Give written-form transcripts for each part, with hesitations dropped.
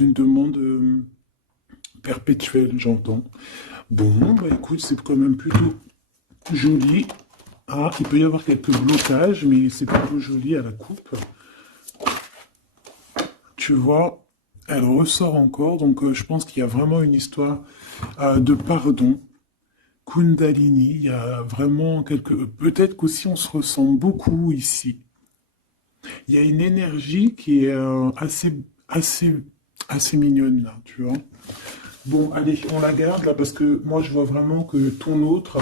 une demande perpétuelle, j'entends. Bon, bah écoute, c'est quand même plutôt joli. Ah, il peut y avoir quelques blocages, mais c'est plutôt joli à la coupe. Tu vois, elle ressort encore, donc je pense qu'il y a vraiment une histoire de pardon. Kundalini, il y a vraiment quelque... Peut-être qu'aussi on se ressent beaucoup ici. Il y a une énergie qui est assez mignonne là, tu vois. Bon, allez, on la garde là parce que moi je vois vraiment que ton autre,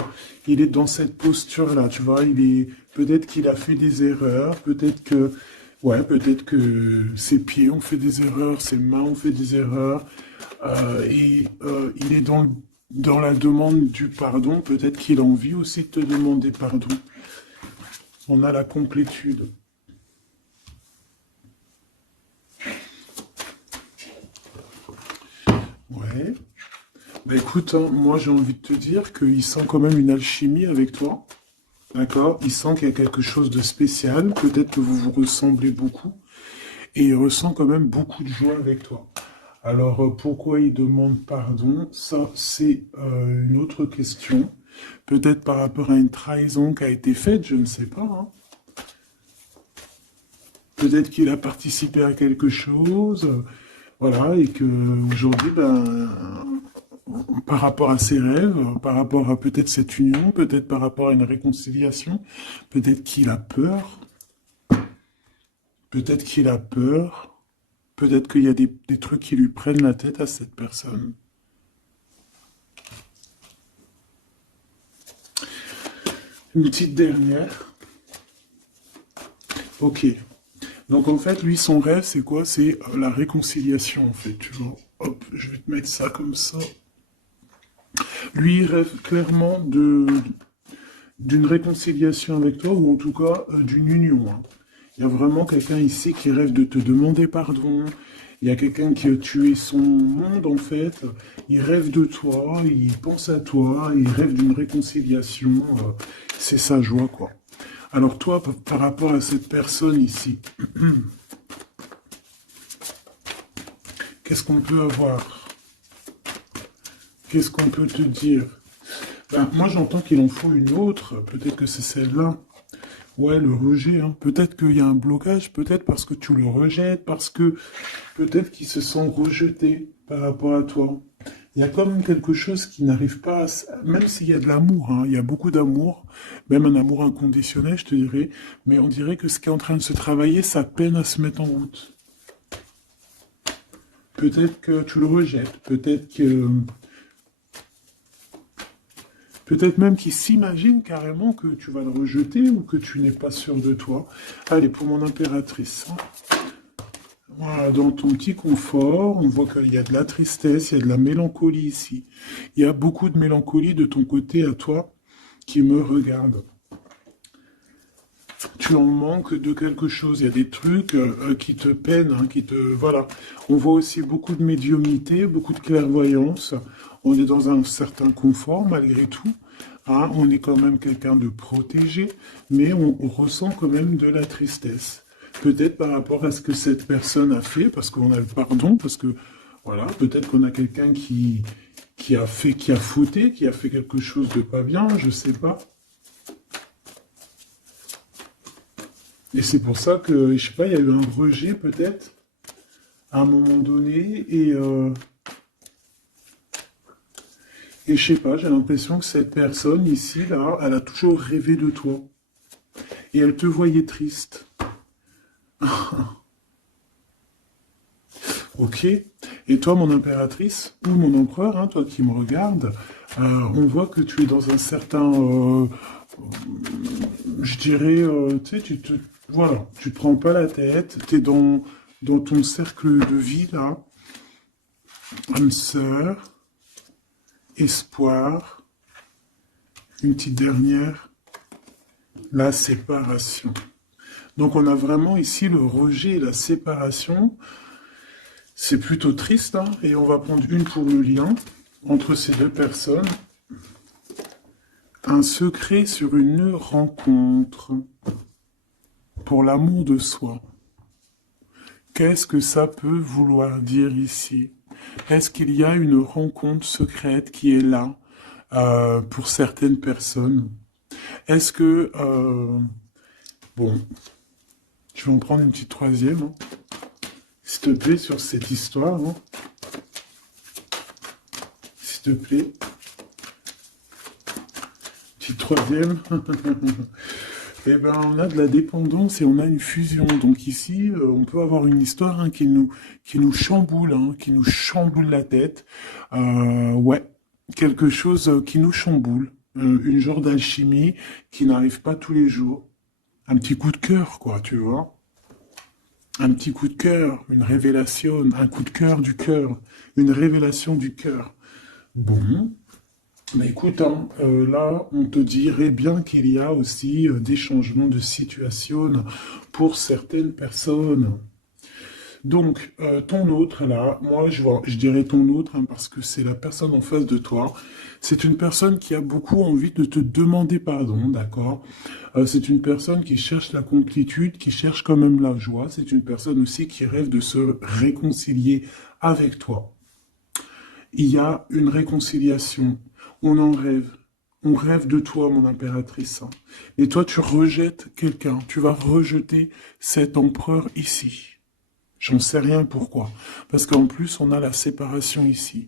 il est dans cette posture là, tu vois. Il est peut-être qu'il a fait des erreurs, peut-être que ses pieds ont fait des erreurs, ses mains ont fait des erreurs, il est dans la demande du pardon. Peut-être qu'il a envie aussi de te demander pardon. On a la complétude. Ouais. Bah écoute, hein, moi j'ai envie de te dire qu'il sent quand même une alchimie avec toi. D'accord? Il sent qu'il y a quelque chose de spécial. Peut-être que vous vous ressemblez beaucoup. Et il ressent quand même beaucoup de joie avec toi. Alors pourquoi il demande pardon? Ça, c'est une autre question. Peut-être par rapport à une trahison qui a été faite, je ne sais pas, hein. Peut-être qu'il a participé à quelque chose, voilà, et que aujourd'hui, ben, par rapport à ses rêves, par rapport à peut-être cette union, peut-être par rapport à une réconciliation, peut-être qu'il a peur, peut-être qu'il a peur, peut-être qu'il y a des trucs qui lui prennent la tête à cette personne. Une petite dernière. Ok. Donc en fait, lui, son rêve, c'est quoi? C'est la réconciliation, en fait, tu vois. Hop, je vais te mettre ça comme ça. Lui, il rêve clairement d'une réconciliation avec toi, ou en tout cas d'une union, hein. Il y a vraiment quelqu'un ici qui rêve de te demander pardon. Il y a quelqu'un qui a tué son monde, en fait. Il rêve de toi, il pense à toi, il rêve d'une réconciliation. C'est sa joie, quoi. Alors toi, par rapport à cette personne ici, qu'est-ce qu'on peut avoir? Qu'est-ce qu'on peut te dire? Ben, moi, j'entends qu'il en faut une autre. Peut-être que c'est celle-là. Ouais, le rejet, hein. Peut-être qu'il y a un blocage, peut-être parce que tu le rejettes, parce que peut-être qu'il se sent rejeté par rapport à toi. Il y a quand même quelque chose qui n'arrive pas même s'il y a de l'amour, hein, il y a beaucoup d'amour, même un amour inconditionnel, je te dirais, mais on dirait que ce qui est en train de se travailler, ça peine à se mettre en route. Peut-être que tu le rejettes, peut-être même qu'il s'imagine carrément que tu vas le rejeter ou que tu n'es pas sûr de toi. Allez, pour mon impératrice, hein. Voilà, dans ton petit confort, on voit qu'il y a de la tristesse, il y a de la mélancolie ici. Il y a beaucoup de mélancolie de ton côté à toi qui me regarde. Tu en manques de quelque chose, il y a des trucs qui te peinent, hein, Voilà. On voit aussi beaucoup de médiumnité, beaucoup de clairvoyance. On est dans un certain confort malgré tout, hein. On est quand même quelqu'un de protégé, mais on ressent quand même de la tristesse. Peut-être par rapport à ce que cette personne a fait, parce qu'on a le pardon, parce que, voilà, peut-être qu'on a quelqu'un qui a fauté, qui a fait quelque chose de pas bien, je sais pas. Et c'est pour ça que, je sais pas, il y a eu un rejet peut-être à un moment donné. Et je sais pas, j'ai l'impression que cette personne ici, là, elle a toujours rêvé de toi. Et elle te voyait triste. Ok. Et toi, mon impératrice, ou mon empereur, hein, toi qui me regardes, on voit que tu es dans un certain, je dirais, tu sais, voilà, tu te prends pas la tête, tu es dans ton cercle de vie, là, âme sœur, espoir, une petite dernière, la séparation. Donc on a vraiment ici le rejet et la séparation. C'est plutôt triste, hein, et on va prendre une pour le lien entre ces deux personnes. Un secret sur une rencontre pour l'amour de soi. Qu'est-ce que ça peut vouloir dire ici? Est-ce qu'il y a une rencontre secrète qui est là pour certaines personnes? Est-ce que... bon, je vais en prendre une petite troisième, hein, s'il te plaît, sur cette histoire. Hein, s'il te plaît. Petite troisième. Eh ben, on a de la dépendance et on a une fusion. Donc ici, on peut avoir une histoire hein, qui nous chamboule, hein, qui nous chamboule la tête. Ouais, quelque chose qui nous chamboule. Une genre d'alchimie qui n'arrive pas tous les jours. Un petit coup de cœur, quoi, tu vois. Un petit coup de cœur, une révélation, un coup de cœur, une révélation du cœur. Bon, mais écoute, hein, là, on te dirait bien qu'il y a aussi des changements de situation pour certaines personnes. Donc, ton autre, là, moi, je dirais ton autre, hein, parce que c'est la personne en face de toi. C'est une personne qui a beaucoup envie de te demander pardon, d'accord? C'est une personne qui cherche la complétude, qui cherche quand même la joie. C'est une personne aussi qui rêve de se réconcilier avec toi. Il y a une réconciliation. On en rêve. On rêve de toi, mon impératrice. Hein. Et toi, tu rejettes quelqu'un. Tu vas rejeter cet empereur ici. J'en sais rien pourquoi. Parce qu'en plus, on a la séparation ici.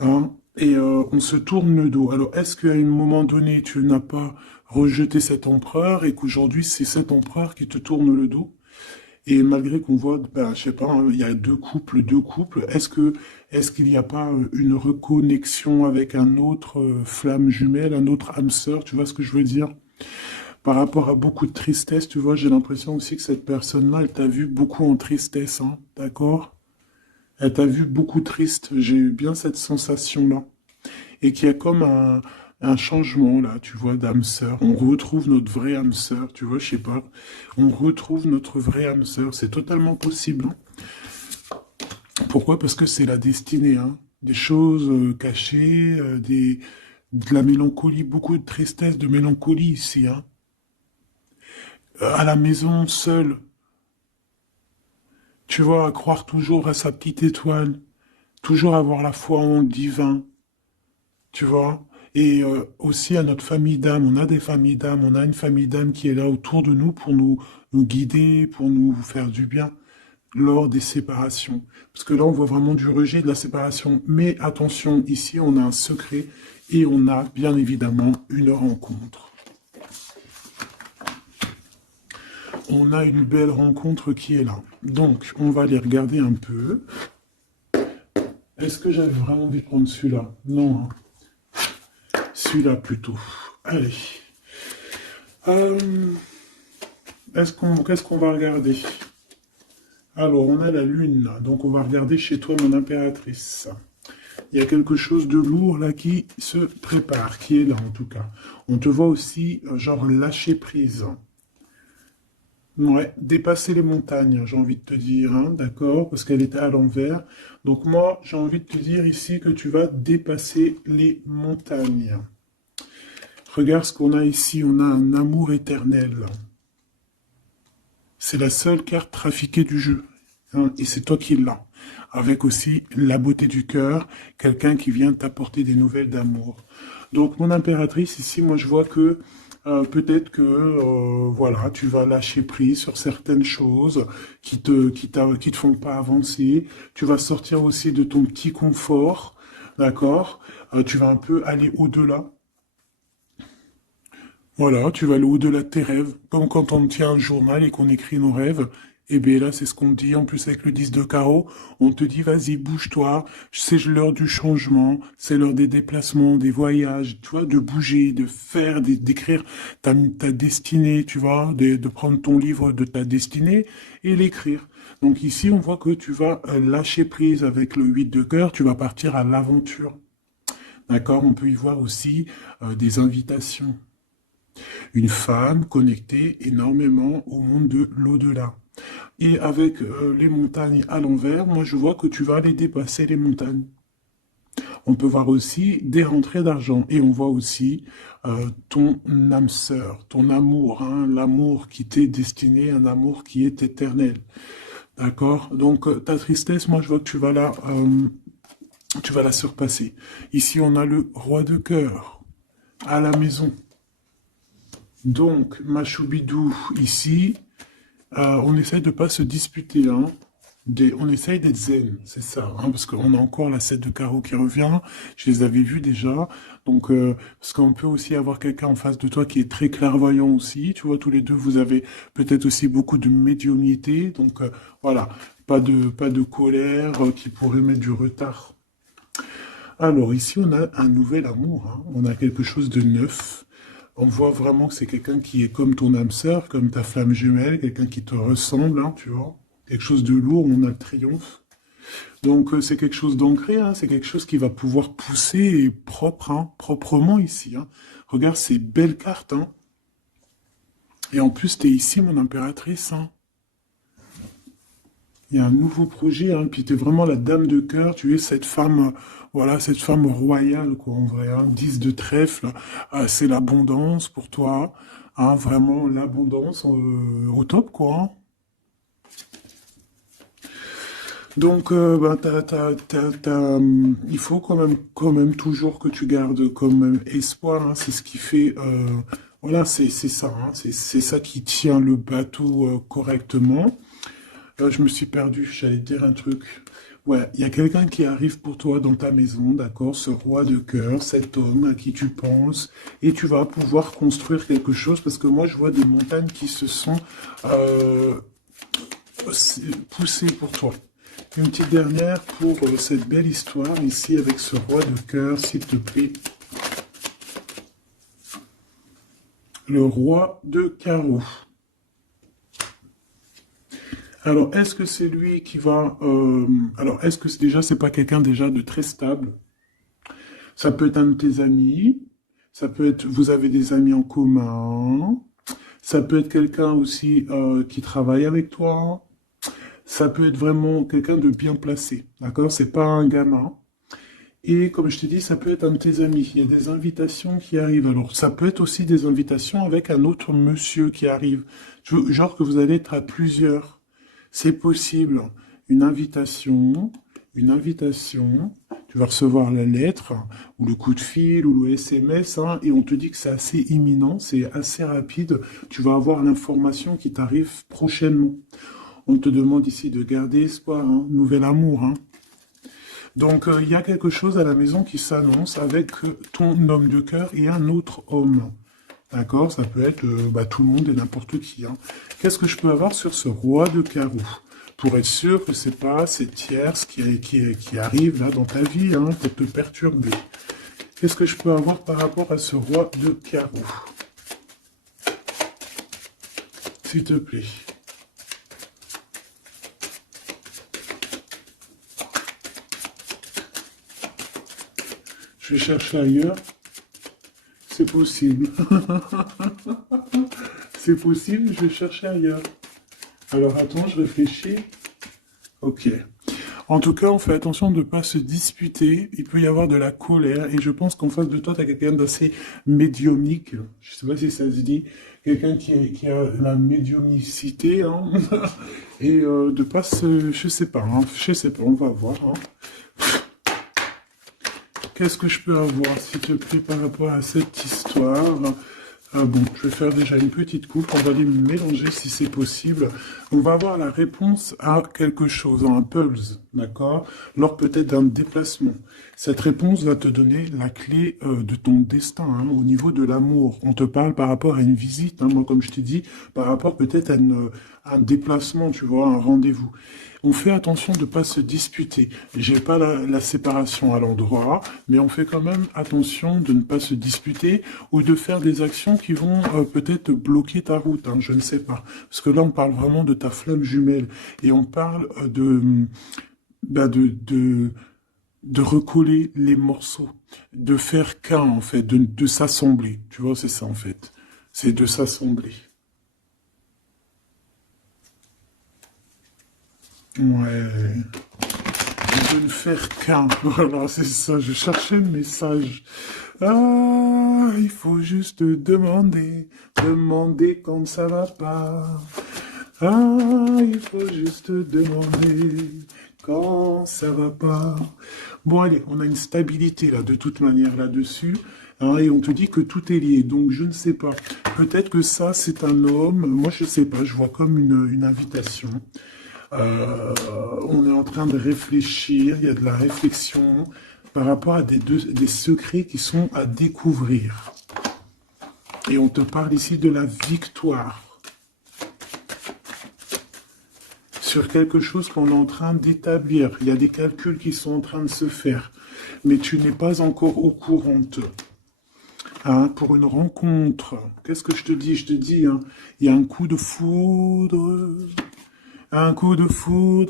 Hein, et on se tourne le dos. Alors, est-ce qu'à un moment donné, tu n'as pas rejeté cet empereur et qu'aujourd'hui, c'est cet empereur qui te tourne le dos? Et malgré qu'on voit, ben, je sais pas, hein, il y a deux couples, est-ce qu'il n'y a pas une reconnexion avec un autre flamme jumelle, un autre âme sœur, tu vois ce que je veux dire? Par rapport à beaucoup de tristesse, tu vois, j'ai l'impression aussi que cette personne-là, elle t'a vu beaucoup en tristesse, hein, d'accord? Elle t'a vu beaucoup triste, j'ai eu bien cette sensation-là. Et qu'il y a comme un changement, là, tu vois, d'âme sœur. On retrouve notre vraie âme sœur, tu vois, je sais pas. On retrouve notre vraie âme sœur, c'est totalement possible. Hein. Pourquoi? Parce que c'est la destinée, hein. Des choses cachées, de la mélancolie, beaucoup de tristesse, de mélancolie ici, hein. À la maison, seul, tu vois, à croire toujours à sa petite étoile, toujours avoir la foi en le divin, tu vois. Et aussi à notre famille d'âme, on a des familles d'âme, on a une famille d'âme qui est là autour de nous pour nous guider, pour nous faire du bien lors des séparations. Parce que là, on voit vraiment du rejet de la séparation. Mais attention, ici, on a un secret et on a bien évidemment une rencontre. On a une belle rencontre qui est là. Donc, on va aller regarder un peu. Est-ce que j'avais vraiment envie de prendre celui-là? Non. Hein. Celui-là plutôt. Allez. Qu'est-ce qu'on va regarder? Alors, on a la lune, là. Donc on va regarder chez toi, mon impératrice. Il y a quelque chose de lourd, là, qui se prépare, qui est là, en tout cas. On te voit aussi, genre, lâcher prise. Ouais, dépasser les montagnes, j'ai envie de te dire, hein, d'accord, parce qu'elle était à l'envers. Donc moi, j'ai envie de te dire ici que tu vas dépasser les montagnes. Regarde ce qu'on a ici, on a un amour éternel. C'est la seule carte trafiquée du jeu. Hein, et c'est toi qui l'as. Avec aussi la beauté du cœur, quelqu'un qui vient t'apporter des nouvelles d'amour. Donc, mon impératrice, ici, moi, je vois que peut-être que voilà, tu vas lâcher prise sur certaines choses qui te font pas avancer. Tu vas sortir aussi de ton petit confort, d'accord? Tu vas un peu aller au-delà. Voilà, tu vas aller au-delà de tes rêves, comme quand on tient un journal et qu'on écrit nos rêves. Et bien là, c'est ce qu'on te dit, en plus avec le 10 de carreau, on te dit, vas-y, bouge-toi, c'est l'heure du changement, c'est l'heure des déplacements, des voyages, tu vois, de bouger, de faire, d'écrire ta destinée, tu vois, de prendre ton livre de ta destinée et l'écrire. Donc ici, on voit que tu vas lâcher prise avec le 8 de cœur, tu vas partir à l'aventure. D'accord? On peut y voir aussi des invitations. Une femme connectée énormément au monde de l'au-delà. Et avec les montagnes à l'envers, moi je vois que tu vas aller dépasser les montagnes. On peut voir aussi des rentrées d'argent et on voit aussi ton âme sœur, ton amour, hein, l'amour qui t'est destiné, un amour qui est éternel. D'accord? Donc, ta tristesse, moi, je vois que tu vas la surpasser. Ici, on a le roi de cœur à la maison. Donc, ma choubidou, ici, on essaie de pas se disputer, hein. On essaye d'être zen, c'est ça, hein, parce qu'on a encore la 7 de carreau qui revient, je les avais vus déjà, donc parce qu'on peut aussi avoir quelqu'un en face de toi qui est très clairvoyant aussi, tu vois, tous les deux, vous avez peut-être aussi beaucoup de médiumnité, donc voilà, pas de colère qui pourrait mettre du retard. Alors ici, on a un nouvel amour, hein, on a quelque chose de neuf, on voit vraiment que c'est quelqu'un qui est comme ton âme sœur, comme ta flamme jumelle, quelqu'un qui te ressemble, hein, tu vois. Quelque chose de lourd, on a le triomphe. Donc c'est quelque chose d'ancré, hein, c'est quelque chose qui va pouvoir pousser et propre, hein, proprement ici. Hein. Regarde ces belles cartes. Hein. Et en plus, tu es ici, mon impératrice. Hein. Il y a un nouveau projet, hein, puis tu es vraiment la dame de cœur, tu es cette femme, voilà, cette femme royale, quoi, en vrai. Hein. 10 de trèfle, c'est l'abondance pour toi. Hein, vraiment l'abondance au top, quoi. Hein. Donc, ben, il faut quand même toujours que tu gardes comme espoir. Hein, c'est ce qui fait, voilà, c'est ça. Hein, c'est ça qui tient le bateau correctement. Je me suis perdu. J'allais dire un truc. Ouais, il y a quelqu'un qui arrive pour toi dans ta maison, d'accord? Ce roi de cœur, cet homme à qui tu penses, et tu vas pouvoir construire quelque chose parce que moi, je vois des montagnes qui se sont euh, poussées pour toi. Une petite dernière pour cette belle histoire ici avec ce roi de cœur, s'il te plaît. Le roi de carreau. Alors, est-ce que c'est lui qui va... alors, est-ce que déjà, c'est pas quelqu'un déjà de très stable? Ça peut être un de tes amis. Ça peut être... Vous avez des amis en commun. Ça peut être quelqu'un aussi qui travaille avec toi. Ça peut être vraiment quelqu'un de bien placé. D'accord? C'est pas un gamin. Et comme je t'ai dit, ça peut être un de tes amis. Il y a des invitations qui arrivent. Alors, ça peut être aussi des invitations avec un autre monsieur qui arrive. Genre que vous allez être à plusieurs. C'est possible. Une invitation, une invitation. Tu vas recevoir la lettre, ou le coup de fil, ou le SMS, hein, et on te dit que c'est assez imminent, c'est assez rapide. Tu vas avoir l'information qui t'arrive prochainement. On te demande ici de garder espoir, hein, nouvel amour, hein. Donc, il y a quelque chose à la maison qui s'annonce avec ton homme de cœur et un autre homme. D'accord? Ça peut être bah, tout le monde et n'importe qui. Hein. Qu'est-ce que je peux avoir sur ce roi de carreau? Pour être sûr que c'est pas ces tierces qui arrivent là dans ta vie hein, pour te perturber. Qu'est-ce que je peux avoir par rapport à ce roi de carreau? S'il te plaît. Je vais chercher ailleurs. C'est possible. C'est possible, je vais chercher ailleurs. Alors attends, je réfléchis. Ok. En tout cas, on fait attention de ne pas se disputer. Il peut y avoir de la colère. Et je pense qu'en face de toi, tu as quelqu'un d'assez médiumnique. Je ne sais pas si ça se dit. Quelqu'un qui a la médiumnicité. Hein. Et de pas se... Je sais pas. Hein. Je sais pas, on va voir. Hein. Qu'est-ce que je peux avoir, s'il te plaît, par rapport à cette histoire? Bon, je vais faire déjà une petite coupe, on va les mélanger si c'est possible. On va avoir la réponse à quelque chose, un puzzle, d'accord? Lors peut-être d'un déplacement. Cette réponse va te donner la clé de ton destin, hein, au niveau de l'amour. On te parle par rapport à une visite, hein, moi comme je t'ai dit, par rapport peut-être à un déplacement, tu vois, un rendez-vous. On fait attention de ne pas se disputer. J'ai pas la séparation à l'endroit, mais on fait quand même attention de ne pas se disputer ou de faire des actions qui vont peut-être bloquer ta route. Hein, je ne sais pas. Parce que là, on parle vraiment de ta flamme jumelle et on parle bah, de recoller les morceaux, de faire qu'un en fait, de s'assembler. Tu vois, c'est ça en fait. C'est de s'assembler. Ouais. De ne faire qu'un. Voilà, c'est ça. Je cherchais le message. Ah, il faut juste demander, demander quand ça va pas. Ah, il faut juste demander quand ça va pas. Bon, allez, on a une stabilité là, de toute manière là-dessus. Hein, et on te dit que tout est lié. Donc, je ne sais pas. Peut-être que ça, c'est un homme. Moi, je ne sais pas. Je vois comme une invitation. Euh, on est en train de réfléchir. Il y a de la réflexion par rapport à des secrets qui sont à découvrir. Et on te parle ici de la victoire sur quelque chose qu'on est en train d'établir. Il y a des calculs qui sont en train de se faire, mais tu n'es pas encore au courant. Hein, pour une rencontre, qu'est-ce que je te dis? Je te dis, hein, il y a un coup de foudre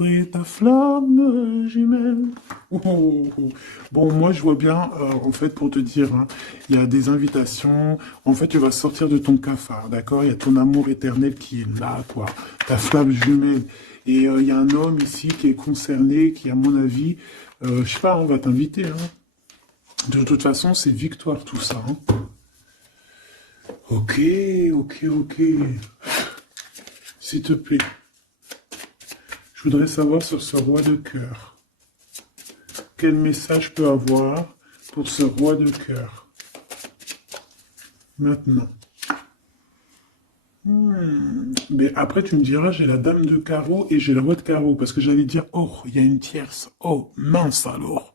et ta flamme jumelle. Oh, oh, oh. Bon, moi je vois bien, en fait, pour te dire, hein, il y a des invitations. En fait, tu vas sortir de ton cafard, d'accord? Il y a ton amour éternel qui est là, quoi. Ta flamme jumelle. Et il y a un homme ici qui est concerné, qui, à mon avis, je sais pas, on va t'inviter. Hein. De toute façon, c'est victoire tout ça. Hein. Ok, ok, ok. S'il te plaît. Je voudrais savoir sur ce roi de cœur. Quel message je peux avoir pour ce roi de cœur? Maintenant. Mais après, tu me diras, j'ai la dame de carreau et j'ai le roi de carreau. Parce que j'allais dire, oh, il y a une tierce. Oh, mince alors.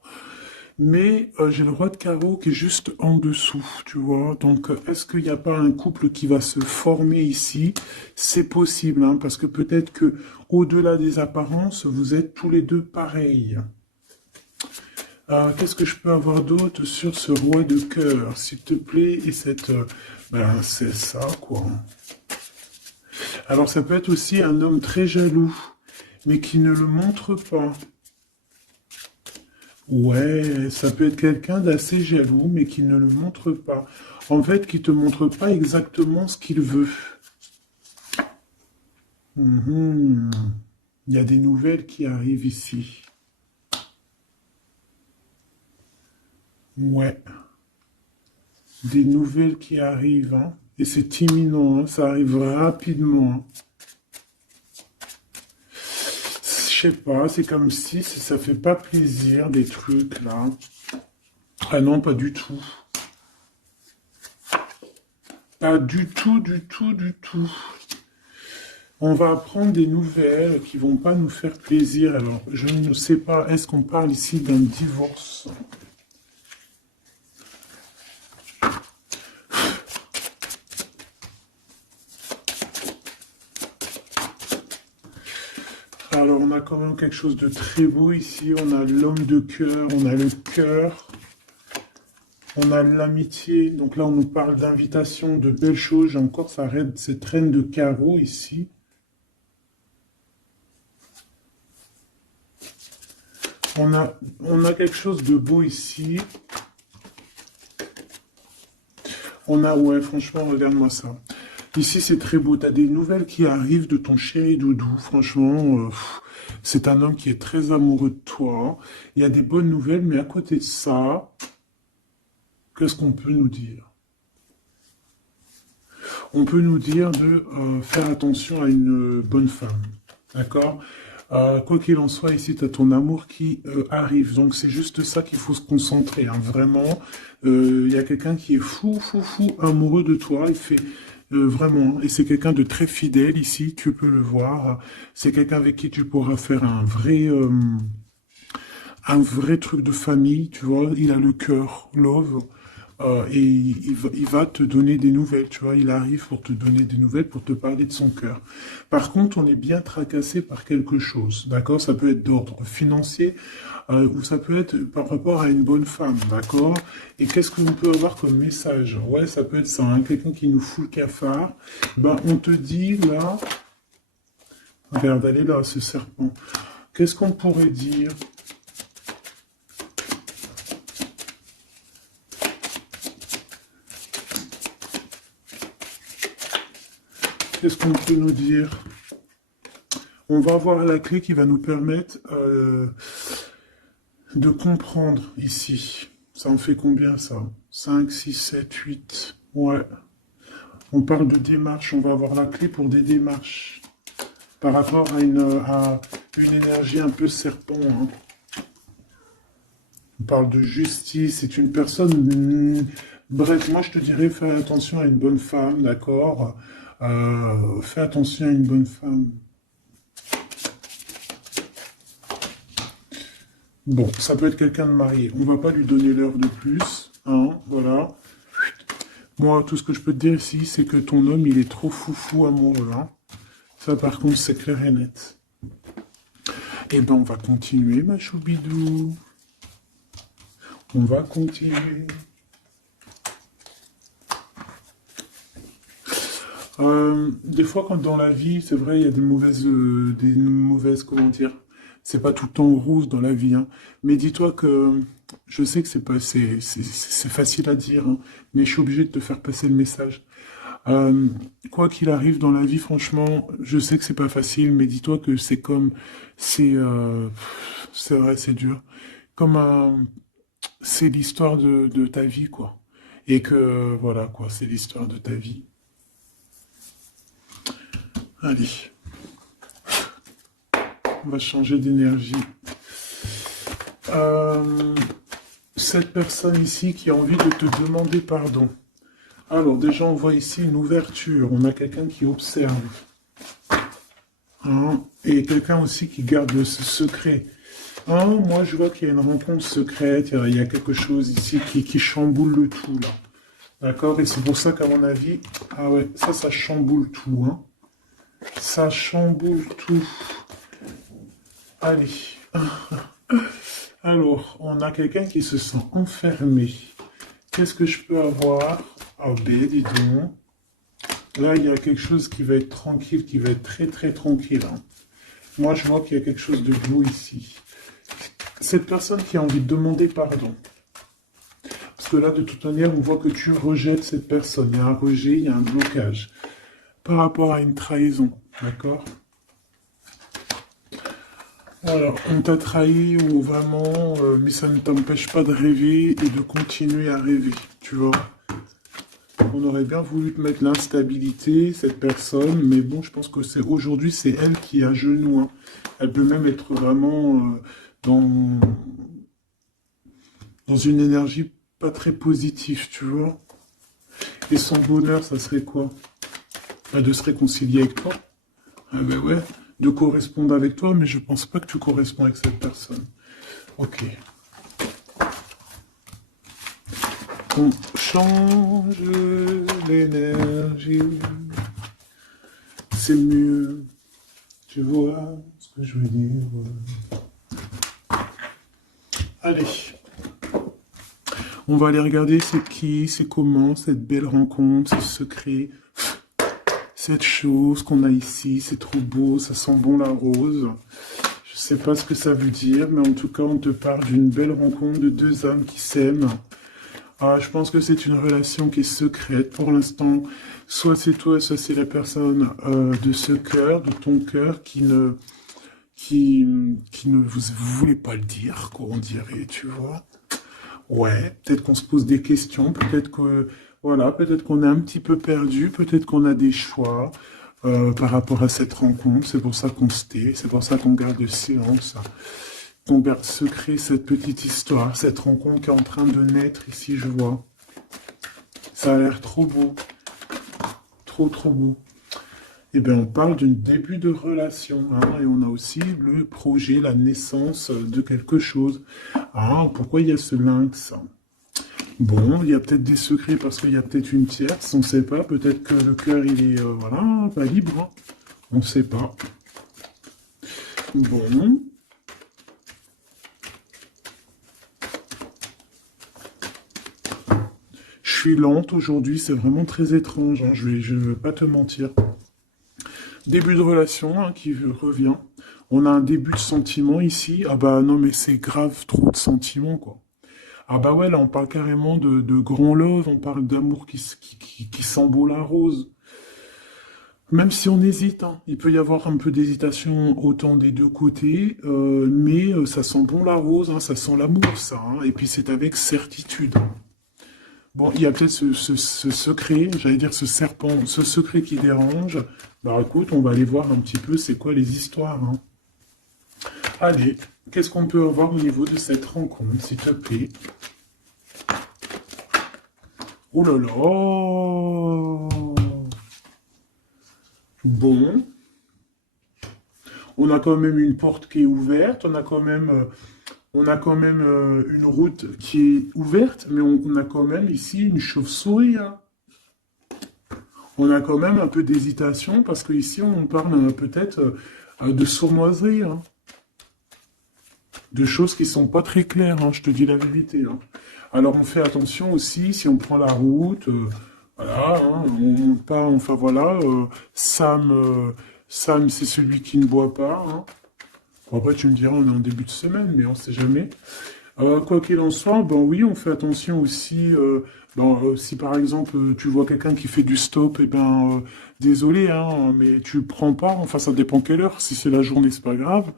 Mais j'ai le roi de carreau qui est juste en dessous, tu vois. Donc, est-ce qu'il n'y a pas un couple qui va se former ici? C'est possible, hein, parce que peut-être que au-delà des apparences, vous êtes tous les deux pareils. Qu'est-ce que je peux avoir d'autre sur ce roi de cœur, s'il te plaît? Et cette... ben, c'est ça, quoi. Alors, ça peut être aussi un homme très jaloux, mais qui ne le montre pas. Ouais, ça peut être quelqu'un d'assez jaloux, mais qui ne le montre pas. En fait, qui te montre pas exactement ce qu'il veut. Mhm. Il y a des nouvelles qui arrivent ici. Ouais, des nouvelles qui arrivent, hein. Et c'est imminent, hein. Ça arrive rapidement. Hein. Je sais pas, c'est comme si ça fait pas plaisir, des trucs, là. Ah non, pas du tout. Pas du tout, du tout, du tout. On va apprendre des nouvelles qui vont pas nous faire plaisir. Alors, je ne sais pas, est-ce qu'on parle ici d'un divorce? Alors, on a quand même quelque chose de très beau ici. On a l'homme de cœur, on a le cœur, on a l'amitié. Donc là, on nous parle d'invitation, de belles choses. J'ai encore cette reine de carreau ici. On a quelque chose de beau ici. Ouais, franchement, regarde-moi ça. Ici, c'est très beau. Tu as des nouvelles qui arrivent de ton chéri doudou. Franchement, c'est un homme qui est très amoureux de toi. Il y a des bonnes nouvelles, mais à côté de ça, qu'est-ce qu'on peut nous dire? On peut nous dire de faire attention à une bonne femme. D'accord? Quoi qu'il en soit, ici, tu as ton amour qui arrive. Donc, c'est juste ça qu'il faut se concentrer. Hein. Vraiment, il y a quelqu'un qui est fou, fou, fou amoureux de toi. Il fait vraiment. Et c'est quelqu'un de très fidèle ici. Tu peux le voir. C'est quelqu'un avec qui tu pourras faire un vrai truc de famille. Tu vois, il a le cœur, love. Et il va te donner des nouvelles, tu vois, il arrive pour te donner des nouvelles, pour te parler de son cœur. Par contre, on est bien tracassé par quelque chose, d'accord? Ça peut être d'ordre financier, ou ça peut être par rapport à une bonne femme, d'accord? Et qu'est-ce que l'on peut avoir comme message? Ouais, ça peut être ça, hein, quelqu'un qui nous fout le cafard. Ben, on te dit, là, regarde, elle est là, ce serpent. Qu'est-ce qu'on pourrait dire? Qu'est-ce qu'on peut nous dire? On va avoir la clé qui va nous permettre de comprendre ici. Ça en fait combien ça? 5, 6, 7, 8. Ouais. On parle de démarches. On va avoir la clé pour des démarches. par rapport à une énergie un peu serpent. Hein. On parle de justice, c'est une personne... bref, moi je te dirais, fais attention à une bonne femme, d'accord. Fais attention à une bonne femme. Bon, ça peut être quelqu'un de marié. On va pas lui donner l'heure de plus, hein, voilà. Moi, tout ce que je peux te dire ici, c'est que ton homme, il est trop foufou amoureux, hein. Ça, par contre, c'est clair et net. Eh ben, on va continuer, ma choubidou. On va continuer. Des fois, quand dans la vie, c'est vrai, il y a des mauvaises, comment dire, c'est pas tout le temps rose dans la vie, hein. Mais dis-toi que, je sais que c'est facile à dire, hein, mais je suis obligé de te faire passer le message. Euh, Quoi qu'il arrive dans la vie, franchement, je sais que c'est pas facile, mais dis-toi que c'est vrai, c'est dur. Comme c'est l'histoire de ta vie, quoi. Et que, voilà, quoi, c'est l'histoire de ta vie. Allez, on va changer d'énergie. Euh, Cette personne ici qui a envie de te demander pardon. Alors, déjà, on voit ici une ouverture. On a quelqu'un qui observe. Hein, et quelqu'un aussi qui garde ce secret. Hein, moi, je vois qu'il y a une rencontre secrète. Il y a quelque chose ici qui chamboule le tout, là. D'accord? Et c'est pour ça qu'à mon avis... Ah ouais, ça chamboule tout, hein. Ça chamboule tout. Allez. Alors, on a quelqu'un qui se sent enfermé. Qu'est-ce que je peux avoir? Ah ben, dis donc. Là, il y a quelque chose qui va être tranquille, qui va être très très tranquille. Hein. Moi, je vois qu'il y a quelque chose de beau ici. Cette personne qui a envie de demander pardon. Parce que là, de toute manière, on voit que tu rejettes cette personne. Il y a un rejet, il y a un blocage. Par rapport à une trahison. D'accord? Alors, on t'a trahi ou vraiment, mais ça ne t'empêche pas de rêver et de continuer à rêver, tu vois. On aurait bien voulu te mettre l'instabilité, cette personne, mais bon, je pense que aujourd'hui, c'est elle qui est à genoux. Hein. Elle peut même être vraiment dans, dans une énergie pas très positive, tu vois. Et son bonheur, ça serait quoi? Bah, de se réconcilier avec toi. Ah ben ouais, de correspondre avec toi, mais je pense pas que tu corresponds avec cette personne. Ok. On change l'énergie. C'est mieux. Tu vois ce que je veux dire. Allez. On va aller regarder c'est qui, c'est comment, cette belle rencontre, ce secret. Cette chose qu'on a ici, c'est trop beau, ça sent bon la rose. Je sais pas ce que ça veut dire, mais en tout cas, on te parle d'une belle rencontre de deux âmes qui s'aiment. Ah, je pense que c'est une relation qui est secrète pour l'instant. Soit c'est toi, soit c'est la personne de ce cœur, de ton cœur, qui ne vous voulez pas le dire, quoi, on dirait, tu vois. Ouais, peut-être qu'on se pose des questions, peut-être que voilà, peut-être qu'on est un petit peu perdu, peut-être qu'on a des choix par rapport à cette rencontre. C'est pour ça qu'on se tait, c'est pour ça qu'on garde le silence, qu'on garde secret cette petite histoire, cette rencontre qui est en train de naître ici, je vois. Ça a l'air trop beau, trop trop beau. Eh bien, on parle d'un début de relation, hein, et on a aussi le projet, la naissance de quelque chose. Ah, pourquoi il y a ce lynx? Bon, il y a peut-être des secrets parce qu'il y a peut-être une tierce, on ne sait pas. Peut-être que le cœur, il est, voilà, pas libre. Hein. On ne sait pas. Bon. Je suis lente aujourd'hui, c'est vraiment très étrange. Hein, je ne veux pas te mentir. Début de relation hein, qui revient. On a un début de sentiment ici. Ah bah non, mais c'est grave trop de sentiments, quoi. Ah bah ouais, là on parle carrément de grand love, on parle d'amour qui sent beau la rose. Même si on hésite, hein, il peut y avoir un peu d'hésitation autant des deux côtés, mais ça sent bon la rose, hein, ça sent l'amour ça, hein, et puis c'est avec certitude. Bon, il y a peut-être ce secret, j'allais dire ce serpent, ce secret qui dérange. Bah écoute, on va aller voir un petit peu c'est quoi les histoires, hein. Allez, qu'est-ce qu'on peut avoir au niveau de cette rencontre, s'il te plaît? Oh là là! Bon, on a quand même une porte qui est ouverte, on a quand même une route qui est ouverte, mais on a quand même ici une chauve-souris, hein. On a quand même un peu d'hésitation parce qu'ici on parle peut-être de sournoiserie, hein. De choses qui sont pas très claires, hein, je te dis la vérité, hein. Alors on fait attention aussi si on prend la route, voilà, hein, on monte pas, enfin voilà, Sam c'est celui qui ne boit pas, hein. Bon, après tu me diras on est en début de semaine, mais on sait jamais. Quoi qu'il en soit, ben oui, on fait attention aussi. Si par exemple tu vois quelqu'un qui fait du stop, et ben désolé, hein, mais tu prends pas. Enfin, ça dépend quelle heure. Si c'est la journée, c'est pas grave.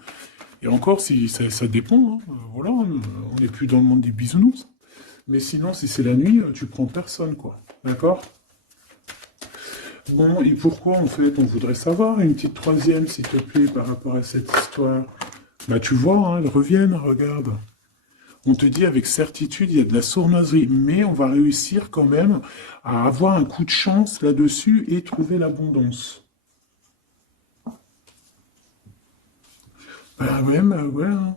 Et encore, si ça dépend. Hein, voilà, on n'est plus dans le monde des bisounours. Mais sinon, si c'est la nuit, tu prends personne, quoi. D'accord? Bon, et pourquoi en fait on voudrait savoir une petite troisième, s'il te plaît, par rapport à cette histoire? Bah tu vois, hein, elles reviennent, regarde. On te dit avec certitude, il y a de la sournoiserie, mais on va réussir quand même à avoir un coup de chance là-dessus et trouver l'abondance. Bah ouais, hein.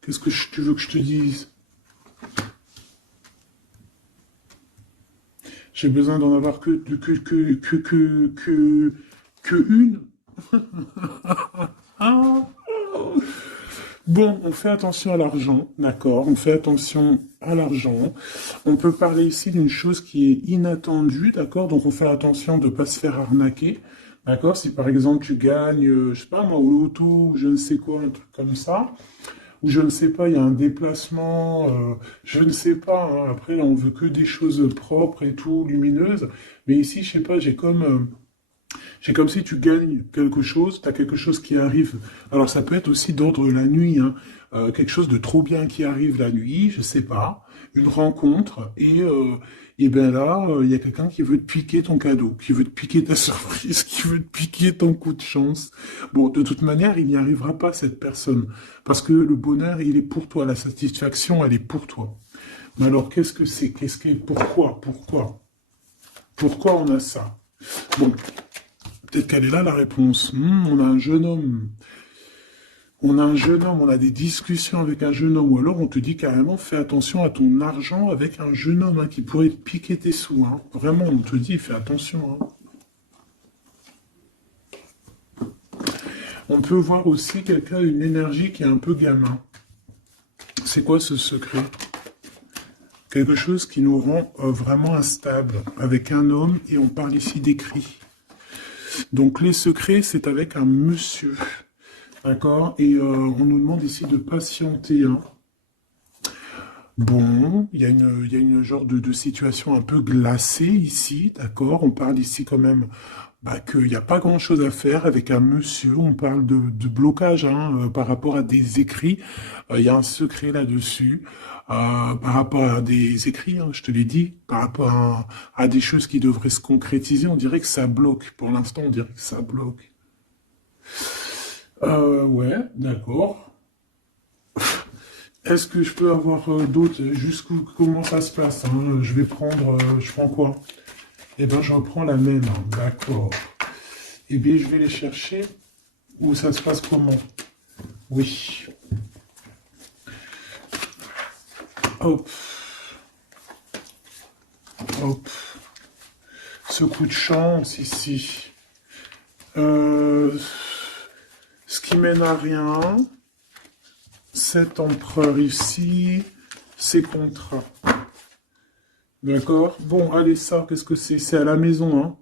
Qu'est-ce que tu veux que je te dise? J'ai besoin d'en avoir que une. Ah. Bon, on fait attention à l'argent, d'accord, on fait attention à l'argent. On peut parler ici d'une chose qui est inattendue, d'accord, donc on fait attention de ne pas se faire arnaquer, d'accord. Si par exemple tu gagnes, je sais pas moi, au loto, ou je ne sais quoi, un truc comme ça, ou je ne sais pas, il y a un déplacement, je ne sais pas, hein, après on veut que des choses propres et tout, lumineuses, mais ici, je sais pas, c'est comme si tu gagnes quelque chose, tu as quelque chose qui arrive. Alors ça peut être aussi d'ordre la nuit, hein. Quelque chose de trop bien qui arrive la nuit, je sais pas, une rencontre, et ben là, il y a quelqu'un qui veut te piquer ton cadeau, qui veut te piquer ta surprise, qui veut te piquer ton coup de chance. Bon, de toute manière, il n'y arrivera pas, cette personne, parce que le bonheur, il est pour toi, la satisfaction, elle est pour toi. Mais alors, qu'est-ce que c'est? Pourquoi on a ça? Bon, peut-être qu'elle est là la réponse. On a un jeune homme. On a un jeune homme, on a des discussions avec un jeune homme, ou alors on te dit carrément fais attention à ton argent avec un jeune homme, hein, qui pourrait te piquer tes sous, hein. Vraiment, on te dit fais attention, hein. On peut voir aussi quelqu'un, une énergie qui est un peu gamin. C'est quoi ce secret? Quelque chose qui nous rend vraiment instable avec un homme, et on parle ici d'écrit. Donc les secrets, c'est avec un monsieur. D'accord? Et on nous demande ici de patienter, hein. Bon, il y a une genre de situation un peu glacée ici, d'accord? On parle ici quand même qu'il n'y a pas grand-chose à faire avec un monsieur. On parle de blocage, hein, par rapport à des écrits. Il y a un secret là-dessus. Par rapport à des écrits, hein, je te l'ai dit, par rapport à des choses qui devraient se concrétiser, on dirait que ça bloque. Pour l'instant, on dirait que ça bloque. Ouais, d'accord. Est-ce que je peux avoir d'autres, jusqu'où, comment ça se passe, hein? Je prends quoi? Eh ben, je reprends la même, hein. D'accord. Eh bien, je vais les chercher. Où ça se passe comment? Oui. Hop, hop. Ce coup de chance ici. Euh, Ce qui mène à rien. Cet empereur ici. Ces contrats. D'accord? Bon, allez, ça, qu'est-ce que c'est? C'est à la maison, hein.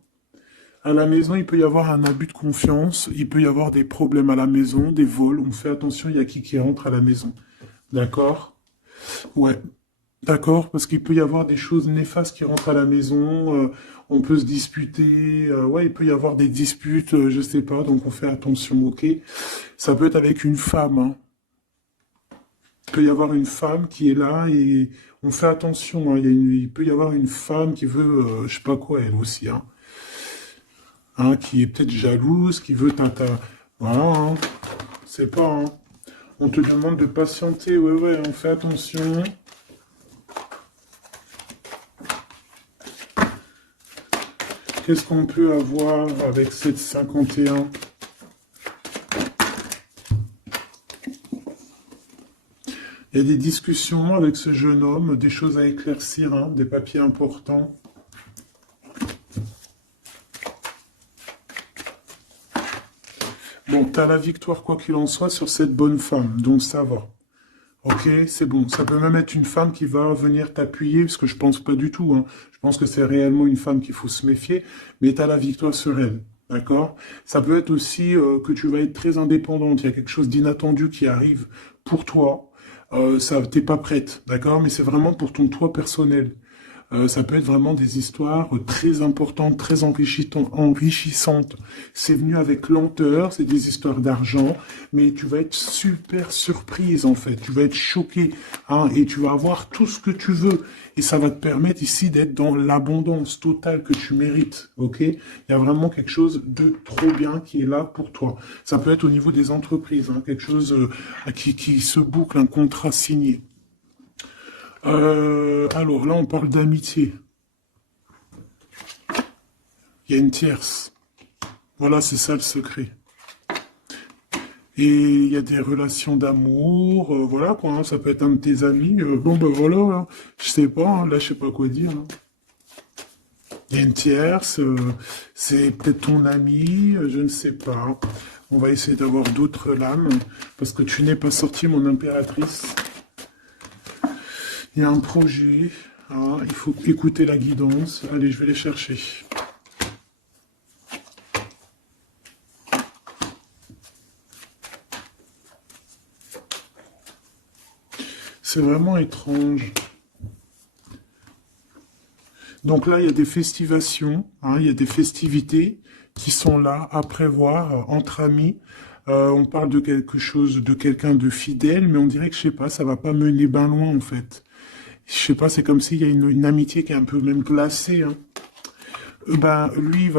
À la maison, il peut y avoir un abus de confiance, il peut y avoir des problèmes à la maison, des vols. On fait attention, il y a qui rentre à la maison. D'accord? Ouais. D'accord, parce qu'il peut y avoir des choses néfastes qui rentrent à la maison, on peut se disputer, ouais, il peut y avoir des disputes, je sais pas, donc on fait attention, ok? Ça peut être avec une femme, hein. Il peut y avoir une femme qui est là et on fait attention, hein, il peut y avoir une femme qui veut, je sais pas quoi, elle aussi, hein, qui est peut-être jalouse, qui veut voilà, hein, c'est pas, hein. On te demande de patienter, ouais, ouais, on fait attention. Qu'est-ce qu'on peut avoir avec cette 51? Il y a des discussions avec ce jeune homme, des choses à éclaircir, hein, des papiers importants. Bon, tu as la victoire, quoi qu'il en soit, sur cette bonne femme, donc ça va. Ok, c'est bon. Ça peut même être une femme qui va venir t'appuyer, parce que je pense pas du tout, hein. Je pense que c'est réellement une femme qu'il faut se méfier, mais tu as la victoire sur elle. D'accord? Ça peut être aussi que tu vas être très indépendante. Il y a quelque chose d'inattendu qui arrive pour toi. Ça, t'es pas prête, d'accord? Mais c'est vraiment pour ton toi personnel. Ça peut être vraiment des histoires très importantes, très enrichissantes. C'est venu avec lenteur, c'est des histoires d'argent, mais tu vas être super surprise en fait. Tu vas être choqué, hein, et tu vas avoir tout ce que tu veux. Et ça va te permettre ici d'être dans l'abondance totale que tu mérites. Ok? Il y a vraiment quelque chose de trop bien qui est là pour toi. Ça peut être au niveau des entreprises, hein, quelque chose qui se boucle, un contrat signé. Alors là, on parle d'amitié. Il y a une tierce. Voilà, c'est ça le secret. Et il y a des relations d'amour, voilà quoi, hein, ça peut être un de tes amis. Bon ben voilà, hein, je sais pas, hein, là je sais pas quoi dire, hein. Il y a une tierce, c'est peut-être ton ami, je ne sais pas. On va essayer d'avoir d'autres lames, parce que tu n'es pas sorti, mon impératrice. Il y a un projet, hein, il faut écouter la guidance. Allez, je vais les chercher. C'est vraiment étrange. Donc là, il y a des festivations, hein, il y a des festivités qui sont là à prévoir entre amis. On parle de quelque chose, de quelqu'un de fidèle, mais on dirait que, je sais pas, ça va pas mener ben loin en fait. Je sais pas, c'est comme s'il y a une amitié qui est un peu même glacée, hein. Ben, lui,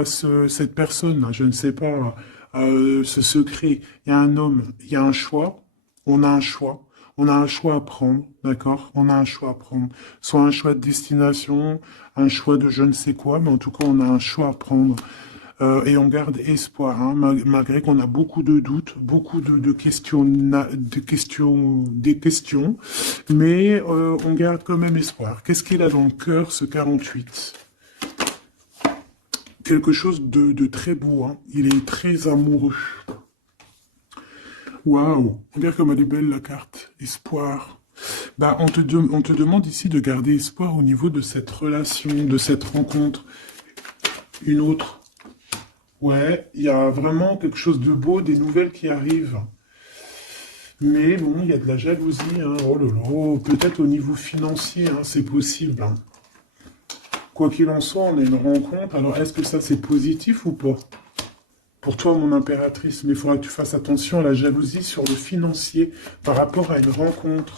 cette personne, je ne sais pas, ce secret, il y a un homme, il y a un choix, on a un choix. On a un choix à prendre, d'accord? On a un choix à prendre. Soit un choix de destination, un choix de je ne sais quoi, mais en tout cas, on a un choix à prendre. Et on garde espoir, hein, malgré qu'on a beaucoup de doutes, beaucoup de questions, des questions, mais on garde quand même espoir. Qu'est-ce qu'il a dans le cœur, ce 48? Quelque chose de très beau, hein. Il est très amoureux. Waouh! Regarde comme elle est belle la carte. Espoir. Bah, on te demande ici de garder espoir au niveau de cette relation, de cette rencontre. Une autre. Ouais, il y a vraiment quelque chose de beau, des nouvelles qui arrivent. Mais bon, il y a de la jalousie, hein. Oh là là, peut-être au niveau financier, hein, c'est possible, hein. Quoi qu'il en soit, on a une rencontre. Alors, est-ce que ça, c'est positif ou pas? Pour toi, mon impératrice, mais il faudra que tu fasses attention à la jalousie sur le financier par rapport à une rencontre.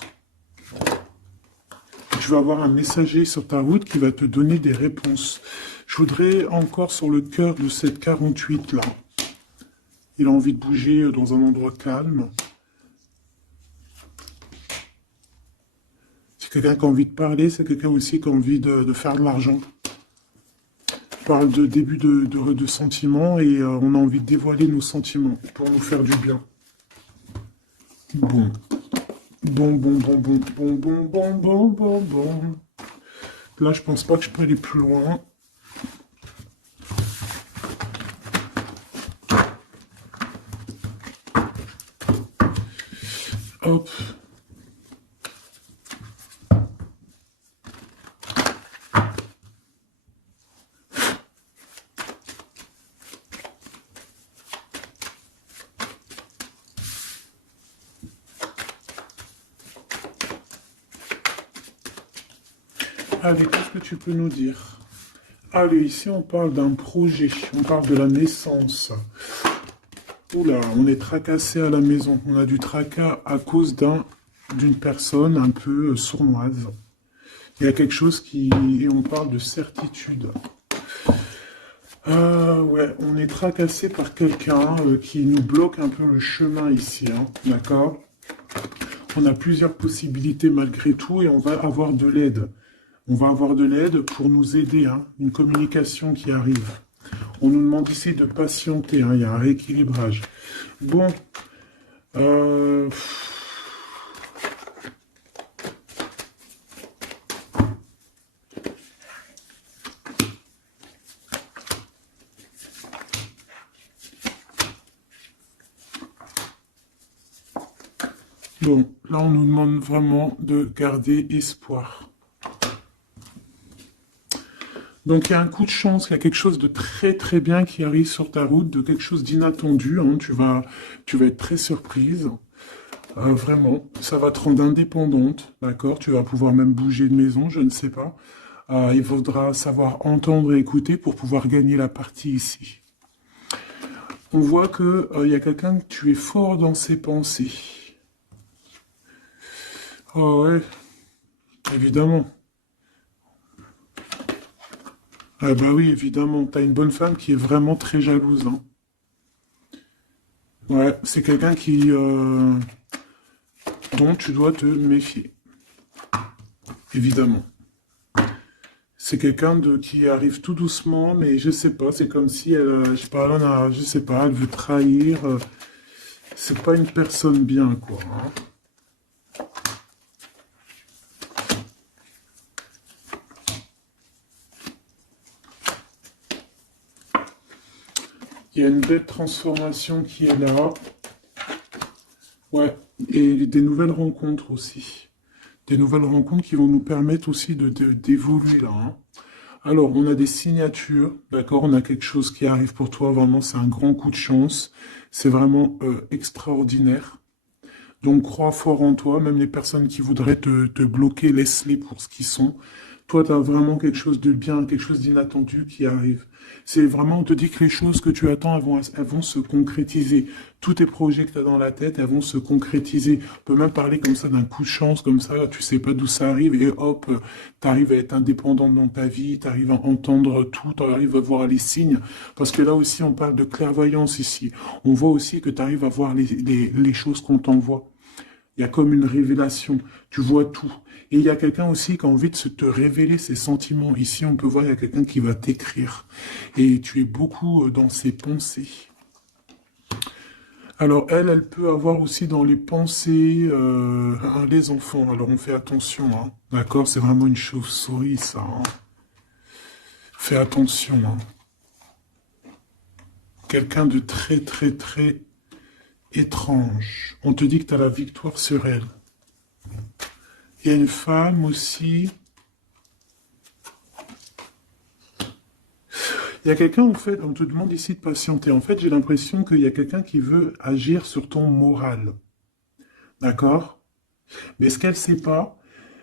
Tu vas avoir un messager sur ta route qui va te donner des réponses. Je voudrais encore sur le cœur de cette 48 là. Il a envie de bouger dans un endroit calme. C'est quelqu'un qui a envie de parler, c'est quelqu'un aussi qui a envie de faire de l'argent. On parle de début de sentiments et on a envie de dévoiler nos sentiments pour nous faire du bien. Bon. Bon, bon, bon, bon, bon, bon, bon, bon, bon, bon. Là, je pense pas que je peux aller plus loin. Hop. Allez, qu'est-ce que tu peux nous dire? Allez, ici on parle d'un projet, on parle de la naissance. Oula, on est tracassé à la maison, on a du tracas à cause d'un d'une personne un peu sournoise. Il y a quelque chose qui... Et on parle de certitude. Ouais, on est tracassé par quelqu'un qui nous bloque un peu le chemin ici, hein, d'accord? On a plusieurs possibilités malgré tout et on va avoir de l'aide. On va avoir de l'aide pour nous aider, hein, une communication qui arrive. On nous demande ici de patienter, hein, il y a un rééquilibrage. Bon, euh, bon, là on nous demande vraiment de garder espoir. Donc il y a un coup de chance, il y a quelque chose de très très bien qui arrive sur ta route, de quelque chose d'inattendu, hein, tu vas être très surprise. Vraiment, ça va te rendre indépendante, d'accord? Tu vas pouvoir même bouger de maison, je ne sais pas. Il faudra savoir entendre et écouter pour pouvoir gagner la partie ici. On voit que il y a quelqu'un que tu es fort dans ses pensées. Oh ouais, évidemment. Ah bah oui, évidemment. T'as une bonne femme qui est vraiment très jalouse, hein. Ouais, c'est quelqu'un dont tu dois te méfier, évidemment. C'est quelqu'un qui arrive tout doucement, mais je sais pas, c'est comme si elle, je sais pas, je sais pas, elle veut trahir. C'est pas une personne bien, quoi, hein. Il y a une belle transformation qui est là. Ouais, et des nouvelles rencontres aussi. Des nouvelles rencontres qui vont nous permettre aussi d'évoluer là, hein. Alors, on a des signatures, d'accord? On a quelque chose qui arrive pour toi, vraiment, c'est un grand coup de chance. C'est vraiment extraordinaire. Donc, crois fort en toi, même les personnes qui voudraient te bloquer, laisse-les pour ce qu'ils sont. Toi, tu as vraiment quelque chose de bien, quelque chose d'inattendu qui arrive. C'est vraiment, on te dit que les choses que tu attends, elles vont se concrétiser. Tous tes projets que tu as dans la tête, elles vont se concrétiser. On peut même parler comme ça d'un coup de chance, comme ça, tu sais pas d'où ça arrive, et hop, tu arrives à être indépendant dans ta vie, tu arrives à entendre tout, tu arrives à voir les signes. Parce que là aussi, on parle de clairvoyance ici. On voit aussi que tu arrives à voir les choses qu'on t'envoie. Il y a comme une révélation. Tu vois tout. Et il y a quelqu'un aussi qui a envie de te révéler ses sentiments. Ici, on peut voir, il y a quelqu'un qui va t'écrire. Et tu es beaucoup dans ses pensées. Alors, elle peut avoir aussi dans les pensées les enfants. Alors, on fait attention, hein. D'accord? C'est vraiment une chauve-souris, ça, hein. Fais attention, hein. Quelqu'un de très, très, très étrange. On te dit que tu as la victoire sur elle. Il y a une femme aussi. Il y a quelqu'un, en fait, on te demande ici de patienter. En fait, j'ai l'impression qu'il y a quelqu'un qui veut agir sur ton moral. D'accord? Mais ce qu'elle ne sait pas,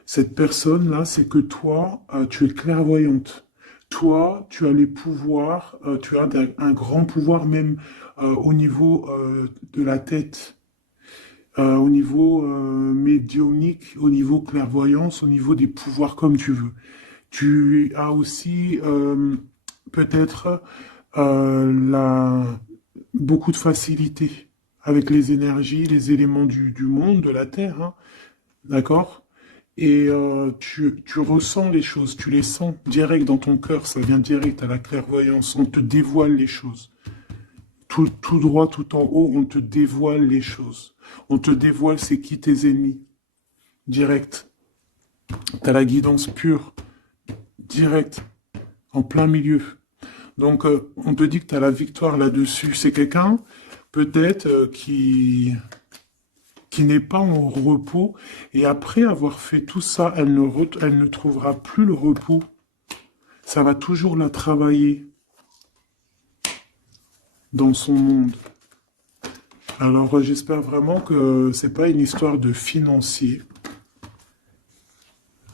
cette personne-là, c'est que toi, tu es clairvoyante. Toi, tu as les pouvoirs, tu as un grand pouvoir même au niveau de la tête, au niveau médiumnique, au niveau clairvoyance, au niveau des pouvoirs comme tu veux. Tu as aussi peut-être beaucoup de facilité avec les énergies, les éléments du monde, de la Terre, hein, d'accord? Et tu ressens les choses, tu les sens direct dans ton cœur, ça vient direct à la clairvoyance, on te dévoile les choses. Tout droit, tout en haut, on te dévoile les choses. On te dévoile c'est qui tes ennemis, direct. Tu as la guidance pure, direct, en plein milieu. Donc, on te dit que tu as la victoire là-dessus. C'est quelqu'un, peut-être, qui n'est pas en repos. Et après avoir fait tout ça, elle ne trouvera plus le repos. Ça va toujours la travailler dans son monde. Alors, j'espère vraiment que c'est pas une histoire de financier.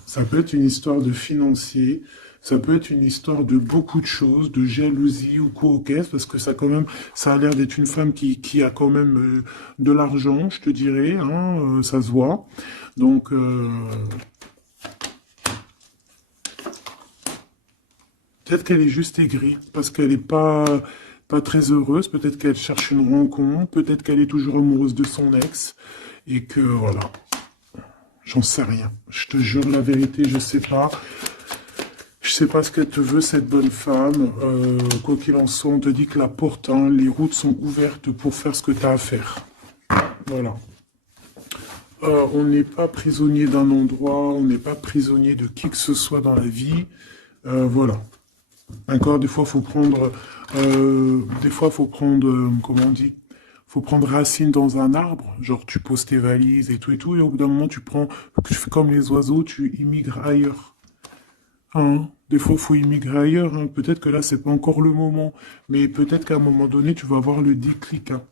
Ça peut être une histoire de financier. Ça peut être une histoire de beaucoup de choses, de jalousie ou quoi au caisse, parce que ça quand même, ça a l'air d'être une femme qui a quand même de l'argent, je te dirais, hein, ça se voit. Donc, peut-être qu'elle est juste aigrie, parce qu'elle n'est pas très heureuse, peut-être qu'elle cherche une rencontre, peut-être qu'elle est toujours amoureuse de son ex, et que, voilà, j'en sais rien. Je te jure la vérité, je sais pas. Je sais pas ce qu'elle te veut, cette bonne femme. Quoi qu'il en soit, on te dit que la porte, hein, les routes sont ouvertes pour faire ce que tu as à faire. Voilà. On n'est pas prisonnier d'un endroit, on n'est pas prisonnier de qui que ce soit dans la vie. Voilà. D'accord, des fois, faut prendre, comment on dit, faut prendre racine dans un arbre, genre tu poses tes valises et tout, et au bout d'un moment, tu fais comme les oiseaux, tu immigres ailleurs. Hein, des fois, faut immigrer ailleurs, hein. Peut-être que là, c'est pas encore le moment, mais peut-être qu'à un moment donné, tu vas avoir le déclic, hein.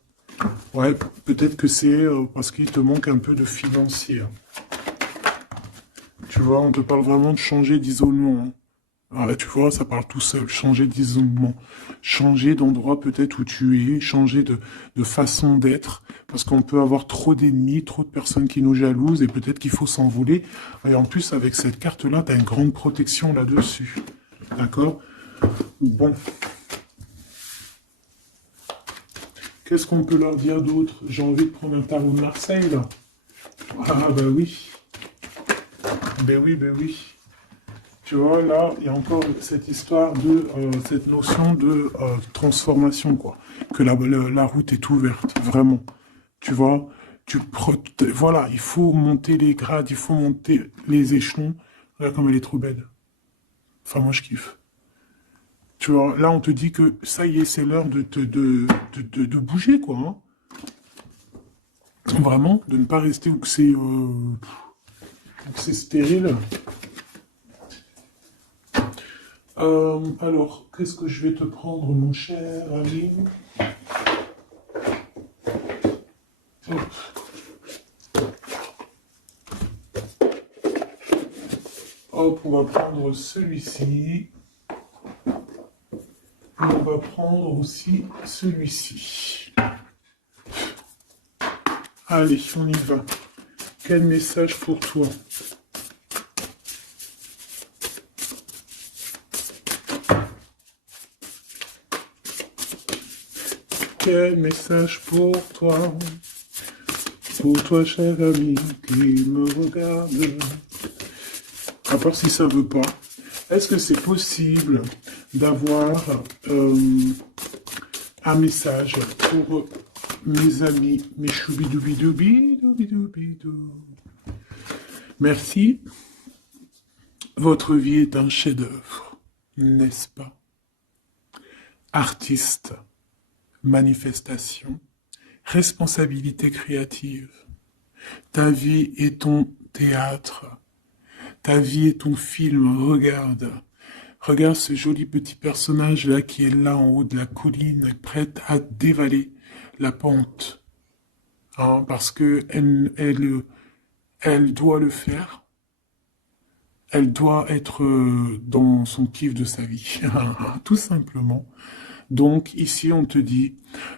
Ouais, peut-être que c'est parce qu'il te manque un peu de financier, hein. Tu vois, on te parle vraiment de changer d'isolement, hein. Ah, là, tu vois, ça parle tout seul. Changer d'isolement. Changer d'endroit peut-être où tu es. Changer de façon d'être. Parce qu'on peut avoir trop d'ennemis, trop de personnes qui nous jalousent et peut-être qu'il faut s'envoler. Et en plus, avec cette carte-là, tu as une grande protection là-dessus. D'accord? Bon. Qu'est-ce qu'on peut leur dire d'autre? J'ai envie de prendre un tarot de Marseille, là. Ah, bah oui. Ben oui, ben oui. Tu vois, là, il y a encore cette histoire de, cette notion de transformation, quoi. Que la route est ouverte, vraiment. Tu vois, voilà, il faut monter les grades, il faut monter les échelons. Regarde comme elle est trop belle. Enfin, moi, je kiffe. Tu vois, là, on te dit que ça y est, c'est l'heure de bouger, quoi, hein. Vraiment, de ne pas rester où que c'est stérile. Alors, qu'est-ce que je vais te prendre, mon cher ami? Hop. Hop, on va prendre celui-ci. Et on va prendre aussi celui-ci. Allez, on y va. Quel message pour toi? Quel message pour toi? Pour toi, cher ami, qui me regarde. À part si ça veut pas. Est-ce que c'est possible d'avoir un message pour mes amis, mes choubidoubidoubidoubidoubidoubidou? Merci. Votre vie est un chef-d'œuvre, n'est-ce pas? Artiste, manifestation, responsabilité créative. Ta vie est ton théâtre. Ta vie est ton film. Regarde. Regarde ce joli petit personnage-là qui est là en haut de la colline, prête à dévaler la pente. Hein, parce que elle doit le faire. Elle doit être dans son kiff de sa vie. Tout simplement. Donc ici, on te dit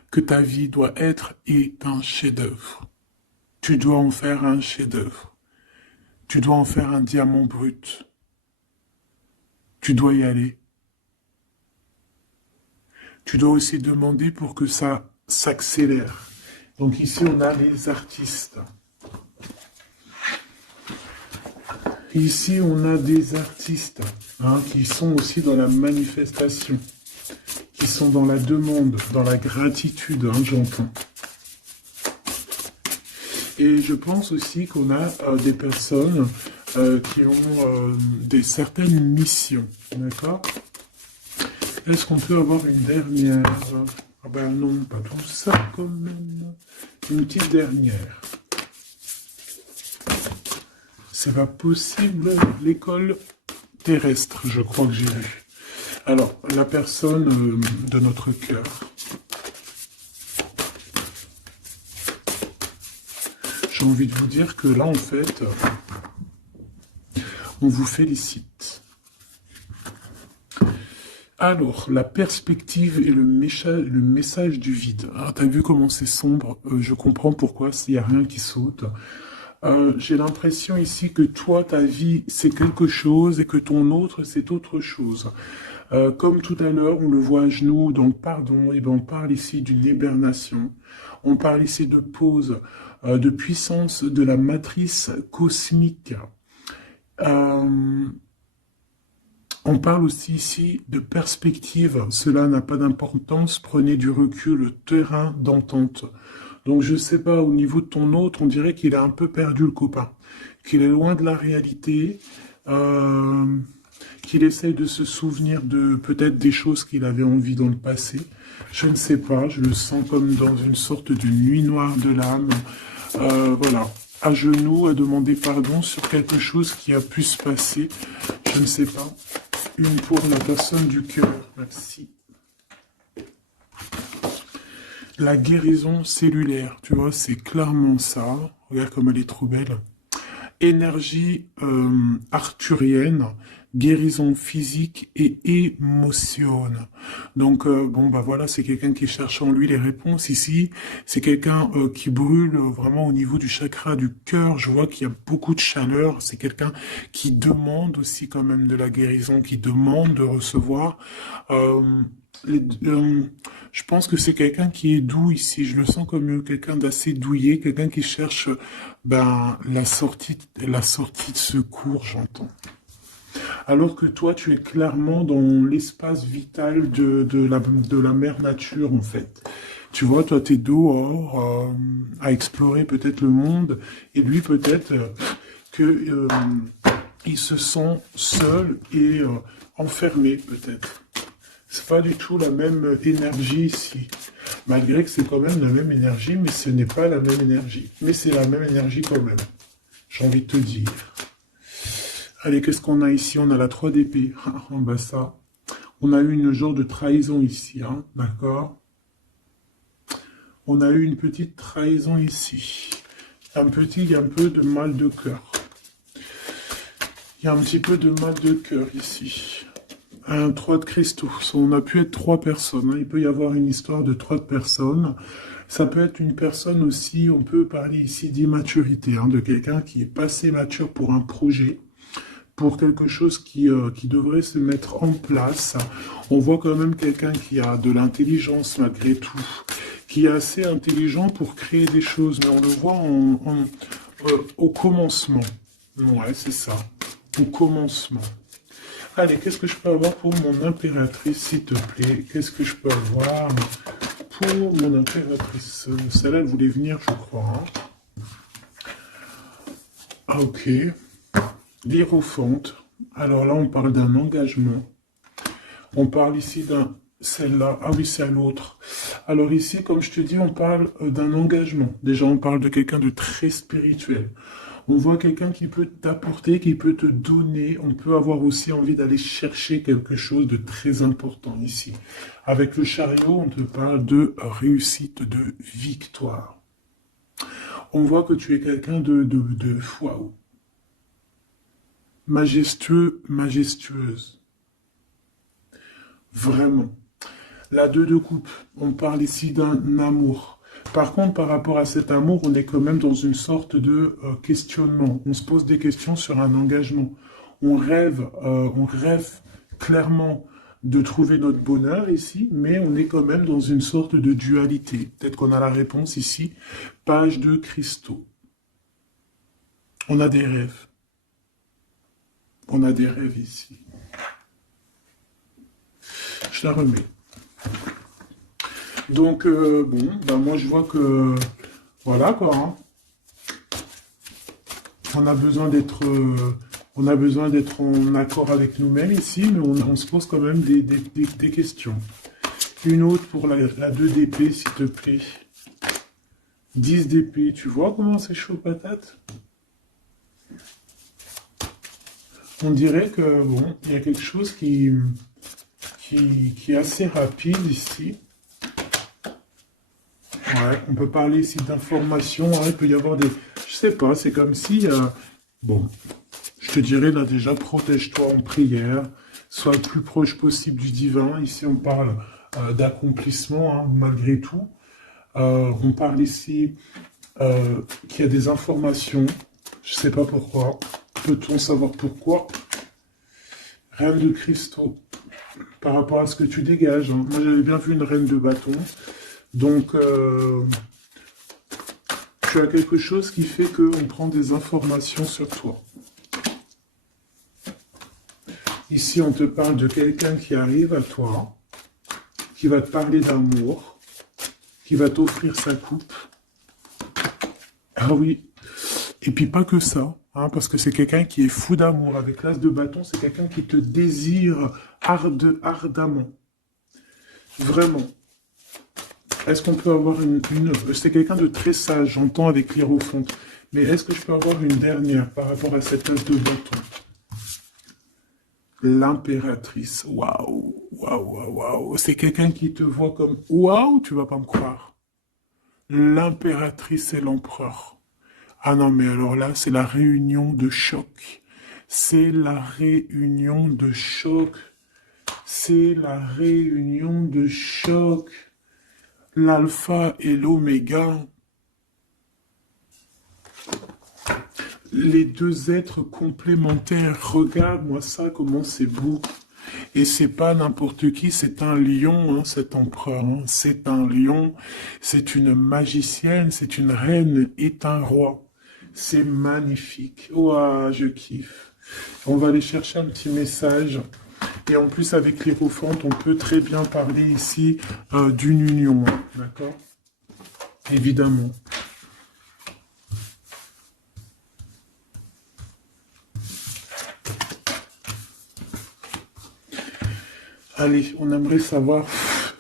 que ta vie doit être un chef-d'œuvre. Tu dois en faire un chef-d'œuvre. Tu dois en faire un diamant brut. Tu dois y aller. Tu dois aussi demander pour que ça s'accélère. Donc ici, on a les artistes. Ici, on a des artistes qui sont aussi dans la manifestation, qui sont dans la demande, dans la gratitude, j'entends. Et je pense aussi qu'on a des personnes qui ont certaines missions, d'accord? Est-ce qu'on peut avoir une dernière? Ah ben non, pas tout ça quand même. Une petite dernière. C'est pas possible, l'école terrestre, je crois que j'ai vu. Alors, la personne de notre cœur. J'ai envie de vous dire que là, en fait, on vous félicite. Alors, la perspective et le message du vide. Ah, t'as vu comment c'est sombre? Je comprends pourquoi, s'il n'y a rien qui saute. J'ai l'impression ici que toi, ta vie, c'est quelque chose et que ton autre, c'est autre chose. Comme tout à l'heure, on le voit à genoux, donc pardon, et ben on parle ici d'une hibernation. On parle ici de pause, de puissance de la matrice cosmique. Euh, on parle aussi ici de perspective. Cela n'a pas d'importance. Prenez du recul, terrain d'entente. Donc je sais pas, au niveau de ton autre, on dirait qu'il a un peu perdu le copain, qu'il est loin de la réalité, euh, qu'il essaye de se souvenir de peut-être des choses qu'il avait envie dans le passé. Je ne sais pas, je le sens comme dans une sorte de nuit noire de l'âme. Voilà, à genoux, à demander pardon sur quelque chose qui a pu se passer. Je ne sais pas. Une pour la personne du cœur. Merci. La guérison cellulaire, tu vois, c'est clairement ça. Regarde comme elle est trop belle. Énergie arthurienne, guérison physique et émotion. Donc, bon, bah voilà, c'est quelqu'un qui cherche en lui les réponses ici. C'est quelqu'un qui brûle vraiment au niveau du chakra du cœur. Je vois qu'il y a beaucoup de chaleur. C'est quelqu'un qui demande aussi quand même de la guérison, qui demande de recevoir. Euh, les- euh, je pense que c'est quelqu'un qui est doux ici. Je le sens comme quelqu'un d'assez douillet, quelqu'un qui cherche ben, la sortie de secours, j'entends. Alors que toi, tu es clairement dans l'espace vital de la mère nature, en fait. Tu vois, toi, t'es dehors à explorer peut-être le monde, et lui, peut-être que il se sent seul et enfermé, peut-être. C'est pas du tout la même énergie ici. Malgré que c'est quand même la même énergie, mais ce n'est pas la même énergie. Mais c'est la même énergie quand même. J'ai envie de te dire. Allez, qu'est-ce qu'on a ici? On a la 3 d'épée. En bas ça. On a eu une genre de trahison ici, hein, d'accord? On a eu une petite trahison ici. Il y a un peu de mal de cœur. Il y a un petit peu de mal de cœur ici. Un 3 de cristaux. On a pu être 3 personnes, hein. Il peut y avoir une histoire de 3 personnes. Ça peut être une personne aussi, on peut parler ici d'immaturité, hein, de quelqu'un qui est pas assez mature pour un projet, pour quelque chose qui devrait se mettre en place. On voit quand même quelqu'un qui a de l'intelligence malgré tout, qui est assez intelligent pour créer des choses, mais on le voit au commencement. Ouais, c'est ça, au commencement. Allez, qu'est-ce que je peux avoir pour mon impératrice, s'il te plaît? Qu'est-ce que je peux avoir pour mon impératrice? Celle-là, elle voulait venir, je crois, hein. Ah, ok. L'Hiérophante. Alors là, on parle d'un engagement. On parle ici d'un... Celle-là. Ah oui, c'est à l'autre. Alors ici, comme je te dis, on parle d'un engagement. Déjà, on parle de quelqu'un de très spirituel. On voit quelqu'un qui peut t'apporter, qui peut te donner. On peut avoir aussi envie d'aller chercher quelque chose de très important ici. Avec le chariot, on te parle de réussite, de victoire. On voit que tu es quelqu'un de waouh, majestueux, majestueuse. Vraiment. La 2 de coupe, on parle ici d'un amour. Par contre, par rapport à cet amour, on est quand même dans une sorte de questionnement. On se pose des questions sur un engagement. On rêve clairement de trouver notre bonheur ici, mais on est quand même dans une sorte de dualité. Peut-être qu'on a la réponse ici. Page de cristaux. On a des rêves. On a des rêves ici. Je la remets. Donc, bon, ben moi je vois que, voilà quoi, hein. On a besoin on a besoin d'être en accord avec nous-mêmes ici, mais on se pose quand même des questions. Une autre pour la 2 d'épée, s'il te plaît. 10 d'épée, tu vois comment c'est chaud patate? On dirait que, bon, il y a quelque chose qui est assez rapide ici. Ouais, on peut parler ici d'informations, hein, il peut y avoir des... Je sais pas, c'est comme si... bon, je te dirais là déjà, protège-toi en prière, sois le plus proche possible du divin. Ici, on parle d'accomplissement, hein, malgré tout. On parle ici qu'il y a des informations. Je sais pas pourquoi. Peut-on savoir pourquoi? Reine de cristaux. Par rapport à ce que tu dégages, hein. Moi, j'avais bien vu une reine de bâton. Donc, tu as quelque chose qui fait qu'on prend des informations sur toi. Ici, on te parle de quelqu'un qui arrive à toi, qui va te parler d'amour, qui va t'offrir sa coupe. Ah oui. Et puis pas que ça, hein, parce que c'est quelqu'un qui est fou d'amour. Avec l'as de bâton, c'est quelqu'un qui te désire ardemment. Vraiment. Est-ce qu'on peut avoir C'est quelqu'un de très sage, j'entends avec l'hiérophante. Mais est-ce que je peux avoir une dernière par rapport à cette as de bâton? L'impératrice. Waouh, waouh, waouh, waouh. C'est quelqu'un qui te voit comme... Waouh, tu vas pas me croire. L'impératrice et l'empereur. Ah non, mais alors là, c'est la réunion de choc. C'est la réunion de choc. C'est la réunion de choc. L'alpha et l'oméga. Les deux êtres complémentaires. Regarde-moi ça, comment c'est beau. Et c'est pas n'importe qui, c'est un lion, hein, cet empereur. Hein. C'est un lion, c'est une magicienne, c'est une reine et un roi. C'est magnifique. Ouah, je kiffe. On va aller chercher un petit message. Et en plus, avec l'hiérophante, on peut très bien parler ici d'une union. Hein, d'accord? Évidemment. Allez, on aimerait savoir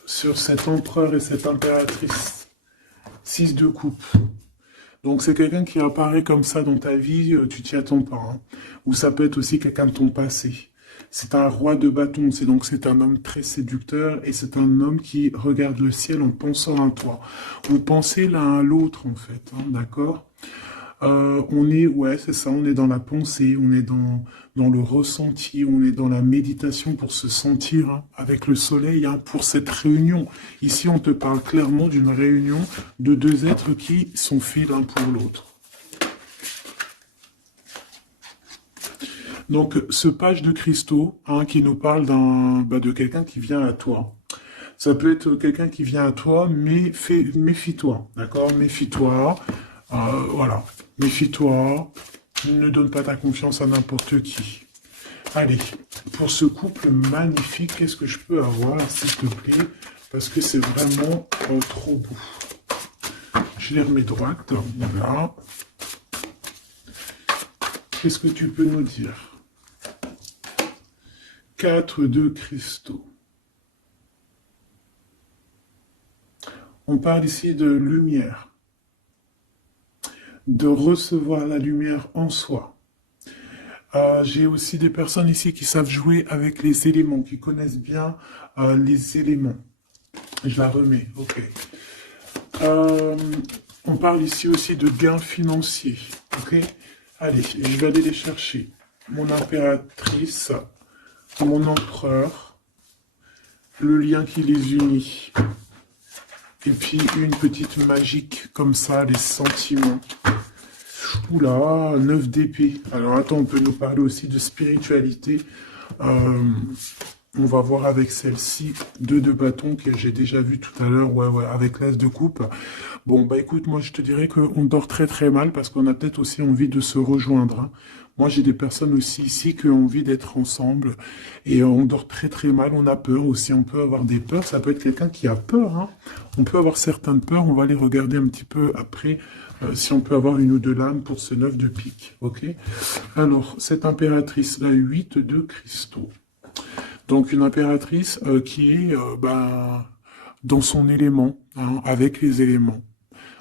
sur cet empereur et cette impératrice. 6 de coupe. Donc c'est quelqu'un qui apparaît comme ça dans ta vie, tu t'y attends pas. Hein. Ou ça peut être aussi quelqu'un de ton passé. C'est un roi de bâton, c'est un homme très séducteur et c'est un homme qui regarde le ciel en pensant à toi. On pensait l'un à l'autre en fait, hein, d'accord? On est, ouais, c'est ça, on est dans la pensée, on est dans le ressenti, on est dans la méditation pour se sentir hein, avec le soleil, hein, pour cette réunion. Ici, on te parle clairement d'une réunion de deux êtres qui sont faits l'un pour l'autre. Donc, ce page de cristaux hein, qui nous parle de quelqu'un qui vient à toi. Ça peut être quelqu'un qui vient à toi, mais méfie-toi, d'accord? Méfie-toi, voilà. Méfie-toi, ne donne pas ta confiance à n'importe qui. Allez, pour ce couple magnifique, qu'est-ce que je peux avoir, s'il te plaît? Parce que c'est vraiment trop beau. Je les remets droite, voilà. Qu'est-ce que tu peux nous dire? 4 de cristaux. On parle ici de lumière. De recevoir la lumière en soi. J'ai aussi des personnes ici qui savent jouer avec les éléments, qui connaissent bien les éléments. Je la remets, ok. On parle ici aussi de gains financiers, ok. Allez, je vais aller les chercher. Mon impératrice, mon empereur, le lien qui les unit. Et puis une petite magique comme ça, les sentiments. Oula, 9 d'épée. Alors attends, on peut nous parler aussi de spiritualité. On va voir avec celle-ci, 2 de bâton que j'ai déjà vu tout à l'heure, ouais, avec l'as de coupe. Bon, bah écoute, moi je te dirais qu'on dort très très mal parce qu'on a peut-être aussi envie de se rejoindre. Hein. Moi j'ai des personnes aussi ici qui ont envie d'être ensemble et on dort très très mal, on a peur aussi, on peut avoir des peurs, ça peut être quelqu'un qui a peur. Hein. On peut avoir certaines peurs, on va les regarder un petit peu après. Si on peut avoir une ou deux lames pour ce 9 de pique, ok? Alors, cette impératrice, la 8 de cristaux. Donc, une impératrice qui est dans son élément, hein, avec les éléments.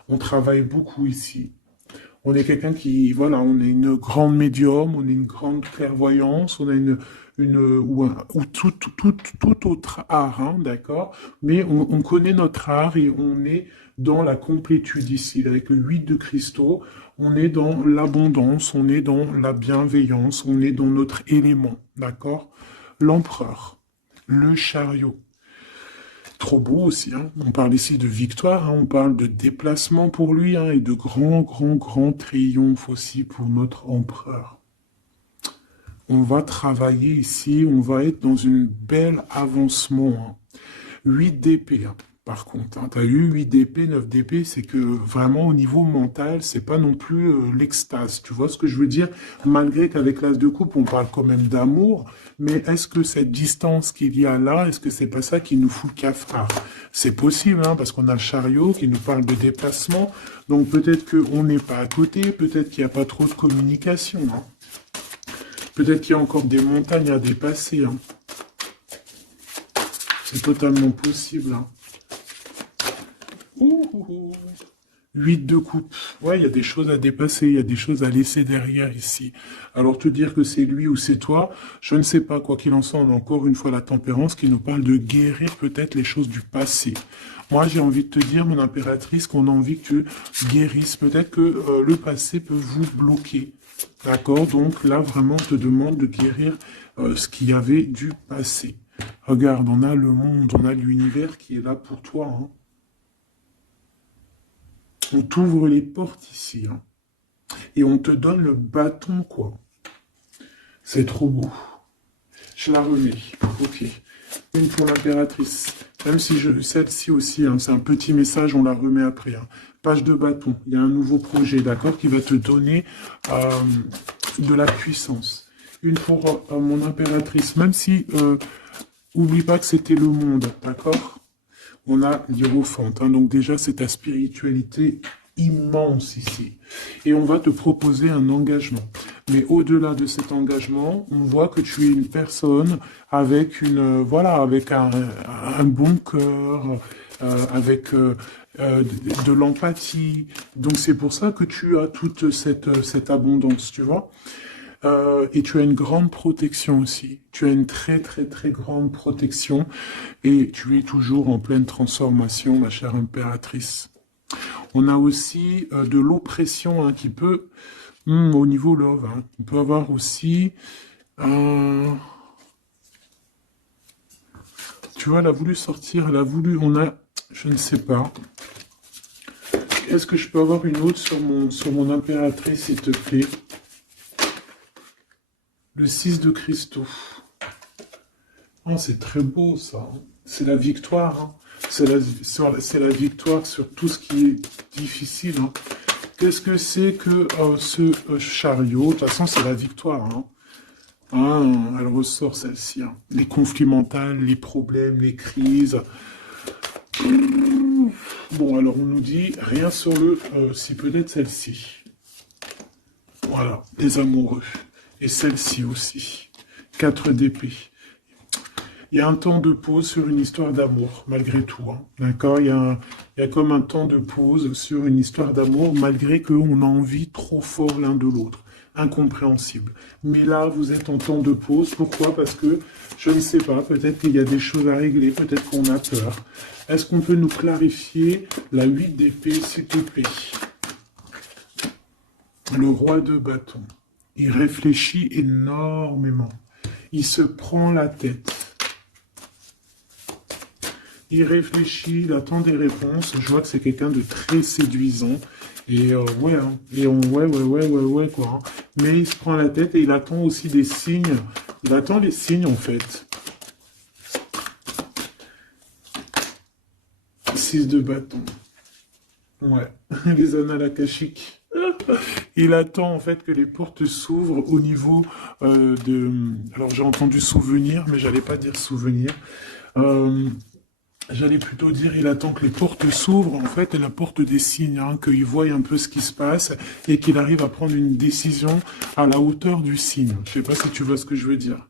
On travaille beaucoup ici. On est quelqu'un qui, voilà, on est une grande médium, on est une grande clairvoyance, on a ou tout autre art, hein, d'accord? Mais on connaît notre art et on est dans la complétude ici. Avec le 8 de cristaux, on est dans l'abondance, on est dans la bienveillance, on est dans notre élément, d'accord? L'empereur, le chariot. Trop beau aussi, hein. On parle ici de victoire, hein. On parle de déplacement pour lui, hein, et de grand triomphe aussi pour notre empereur. On va travailler ici, on va être dans une belle avancement, hein. 8 d'épée, hein. Par contre, hein, tu as eu 8 d'épée, 9 d'épée, c'est que vraiment au niveau mental, c'est pas non plus l'extase. Tu vois ce que je veux dire? Malgré qu'avec l'as de coupe, on parle quand même d'amour, mais est-ce que cette distance qu'il y a là, est-ce que c'est pas ça qui nous fout le cafard? C'est possible, hein, parce qu'on a le chariot qui nous parle de déplacement, donc peut-être qu'on n'est pas à côté, peut-être qu'il n'y a pas trop de communication, hein. Peut-être qu'il y a encore des montagnes à dépasser, hein. C'est totalement possible, hein. 8 de coupe. Ouais, il y a des choses à dépasser, il y a des choses à laisser derrière ici. Alors te dire que c'est lui ou c'est toi, je ne sais pas. Quoi qu'il en soit, on a encore une fois la tempérance qui nous parle de guérir peut-être les choses du passé. Moi, j'ai envie de te dire, mon impératrice, qu'on a envie que tu guérisses. Peut-être que le passé peut vous bloquer. D'accord? Donc là, vraiment, on te demande de guérir ce qu'il y avait du passé. Regarde, on a le monde, on a l'univers qui est là pour toi, hein. On t'ouvre les portes ici, hein. Et on te donne le bâton, quoi. C'est trop beau. Je la remets. Ok. Une pour l'impératrice. Même si celle-ci aussi, hein, c'est un petit message, on la remet après, hein. Page de bâton. Il y a un nouveau projet, d'accord, qui va te donner de la puissance. Une pour mon impératrice. Même si, oublie pas que c'était le monde, d'accord? On a l'hiérophante, hein, donc déjà c'est ta spiritualité immense ici. Et on va te proposer un engagement. Mais au-delà de cet engagement, on voit que tu es une personne avec avec un bon cœur, avec de l'empathie. Donc c'est pour ça que tu as toute cette abondance, tu vois. Et tu as une grande protection aussi. Tu as une très grande protection. Et tu es toujours en pleine transformation, ma chère impératrice. On a aussi de l'oppression, hein, qui peut, au niveau love, hein, on peut avoir aussi... tu vois, elle a voulu sortir, je ne sais pas. Est-ce que je peux avoir une autre sur mon impératrice, s'il te plaît? Le 6 de cristaux. Oh, c'est très beau, ça. C'est la victoire, hein. C'est la victoire sur tout ce qui est difficile, hein. Qu'est-ce que c'est que ce chariot? De toute façon, c'est la victoire, hein. Ah, elle ressort, celle-ci, hein. Les conflits mentaux, les problèmes, les crises. Bon, alors on nous dit rien sur le... si peut-être celle-ci. Voilà, les amoureux. Et celle-ci aussi. 4 d'épée. Il y a un temps de pause sur une histoire d'amour, malgré tout, hein. D'accord? Il y a comme un temps de pause sur une histoire d'amour, malgré qu'on a envie trop fort l'un de l'autre. Incompréhensible. Mais là, vous êtes en temps de pause. Pourquoi? Parce que, je ne sais pas, peut-être qu'il y a des choses à régler, peut-être qu'on a peur. Est-ce qu'on peut nous clarifier la 8 d'épée, s'il te plaît? Le roi de bâton. Il réfléchit énormément. Il se prend la tête. Il réfléchit, il attend des réponses. Je vois que c'est quelqu'un de très séduisant. Et ouais, hein. Et ouais, quoi, hein. Mais il se prend la tête et il attend aussi des signes. Il attend les signes, en fait. 6 de bâton. Ouais, les annales akashiques. Il attend en fait que les portes s'ouvrent au niveau de... Alors j'ai entendu souvenir, mais j'allais pas dire souvenir. J'allais plutôt dire, il attend que les portes s'ouvrent, en fait, et la porte des signes, hein, qu'il voie un peu ce qui se passe, et qu'il arrive à prendre une décision à la hauteur du signe. Je sais pas si tu vois ce que je veux dire.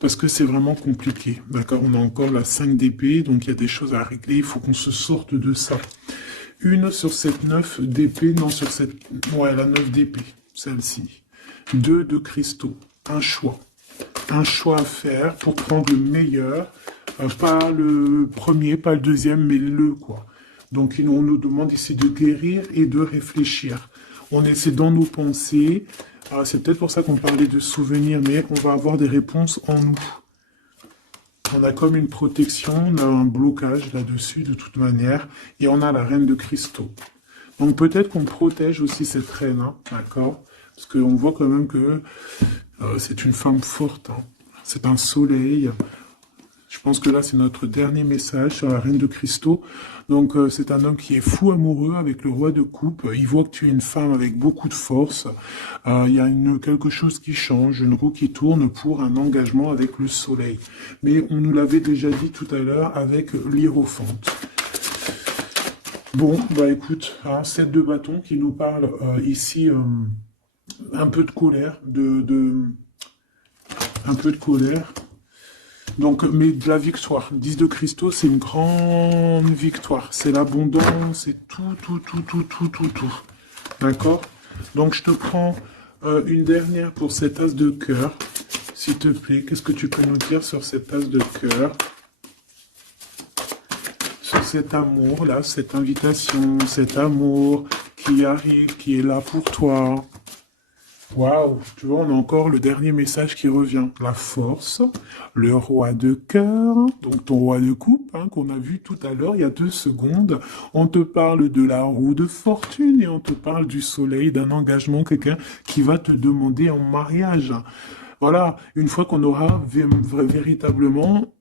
Parce que c'est vraiment compliqué, d'accord? On a encore la 5 d'épée, donc il y a des choses à régler, il faut qu'on se sorte de ça. Une sur cette 9 d'épée, non, sur cette... Ouais, la 9 d'épée, celle-ci. 2 de cristaux, un choix. Un choix à faire pour prendre le meilleur. Pas le premier, pas le deuxième, mais le, quoi. Donc, on nous demande ici de guérir et de réfléchir. On essaie dans nos pensées. C'est peut-être pour ça qu'on parlait de souvenirs, mais on va avoir des réponses en nous. On a comme une protection, on a un blocage là-dessus de toute manière, et on a la reine de cristaux. Donc peut-être qu'on protège aussi cette reine, hein, d'accord? Parce qu'on voit quand même que c'est une femme forte, hein. C'est un soleil. Je pense que là, c'est notre dernier message sur la reine de cristaux. Donc, c'est un homme qui est fou amoureux avec le roi de coupe. Il voit que tu es une femme avec beaucoup de force. Il y a quelque chose qui change, une roue qui tourne pour un engagement avec le soleil. Mais on nous l'avait déjà dit tout à l'heure avec l'hiérophante. Bon, bah écoute, hein, 7 de bâton qui nous parle ici un peu de colère, un peu de colère. Donc, mais de la victoire. 10 de cristaux, c'est une grande victoire. C'est l'abondance, c'est tout, tout, tout, tout, tout, tout, tout. D'accord? Donc, je te prends une dernière pour cet as de cœur. S'il te plaît, qu'est-ce que tu peux nous dire sur cet as de cœur? Sur cet amour, là, cette invitation, cet amour qui arrive, qui est là pour toi. Waouh, tu vois, on a encore le dernier message qui revient. La force, le roi de cœur, donc ton roi de coupe, hein, qu'on a vu tout à l'heure, il y a 2 secondes. On te parle de la roue de fortune et on te parle du soleil, d'un engagement, quelqu'un qui va te demander en mariage. Voilà, une fois qu'on aura véritablement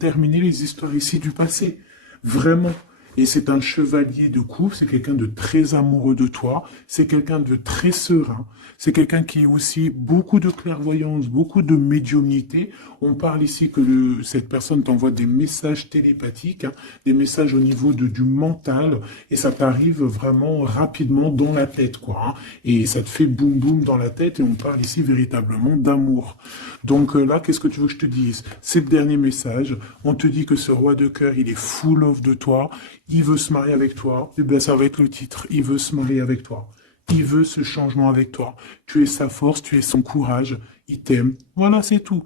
terminé les histoires ici du passé. Vraiment. Et c'est un chevalier de coupe, c'est quelqu'un de très amoureux de toi, c'est quelqu'un de très serein, c'est quelqu'un qui a aussi beaucoup de clairvoyance, beaucoup de médiumnité. On parle ici que cette personne t'envoie des messages télépathiques, hein, des messages au niveau du mental, et ça t'arrive vraiment rapidement dans la tête, quoi. Hein, et ça te fait boum boum dans la tête, et on parle ici véritablement d'amour. Donc là, qu'est-ce que tu veux que je te dise? C'est le dernier message. On te dit que ce roi de cœur, il est full of de toi. Il veut se marier avec toi. Et bien, ça va être le titre. Il veut se marier avec toi. Il veut ce changement avec toi. Tu es sa force, tu es son courage. Il t'aime. Voilà, c'est tout.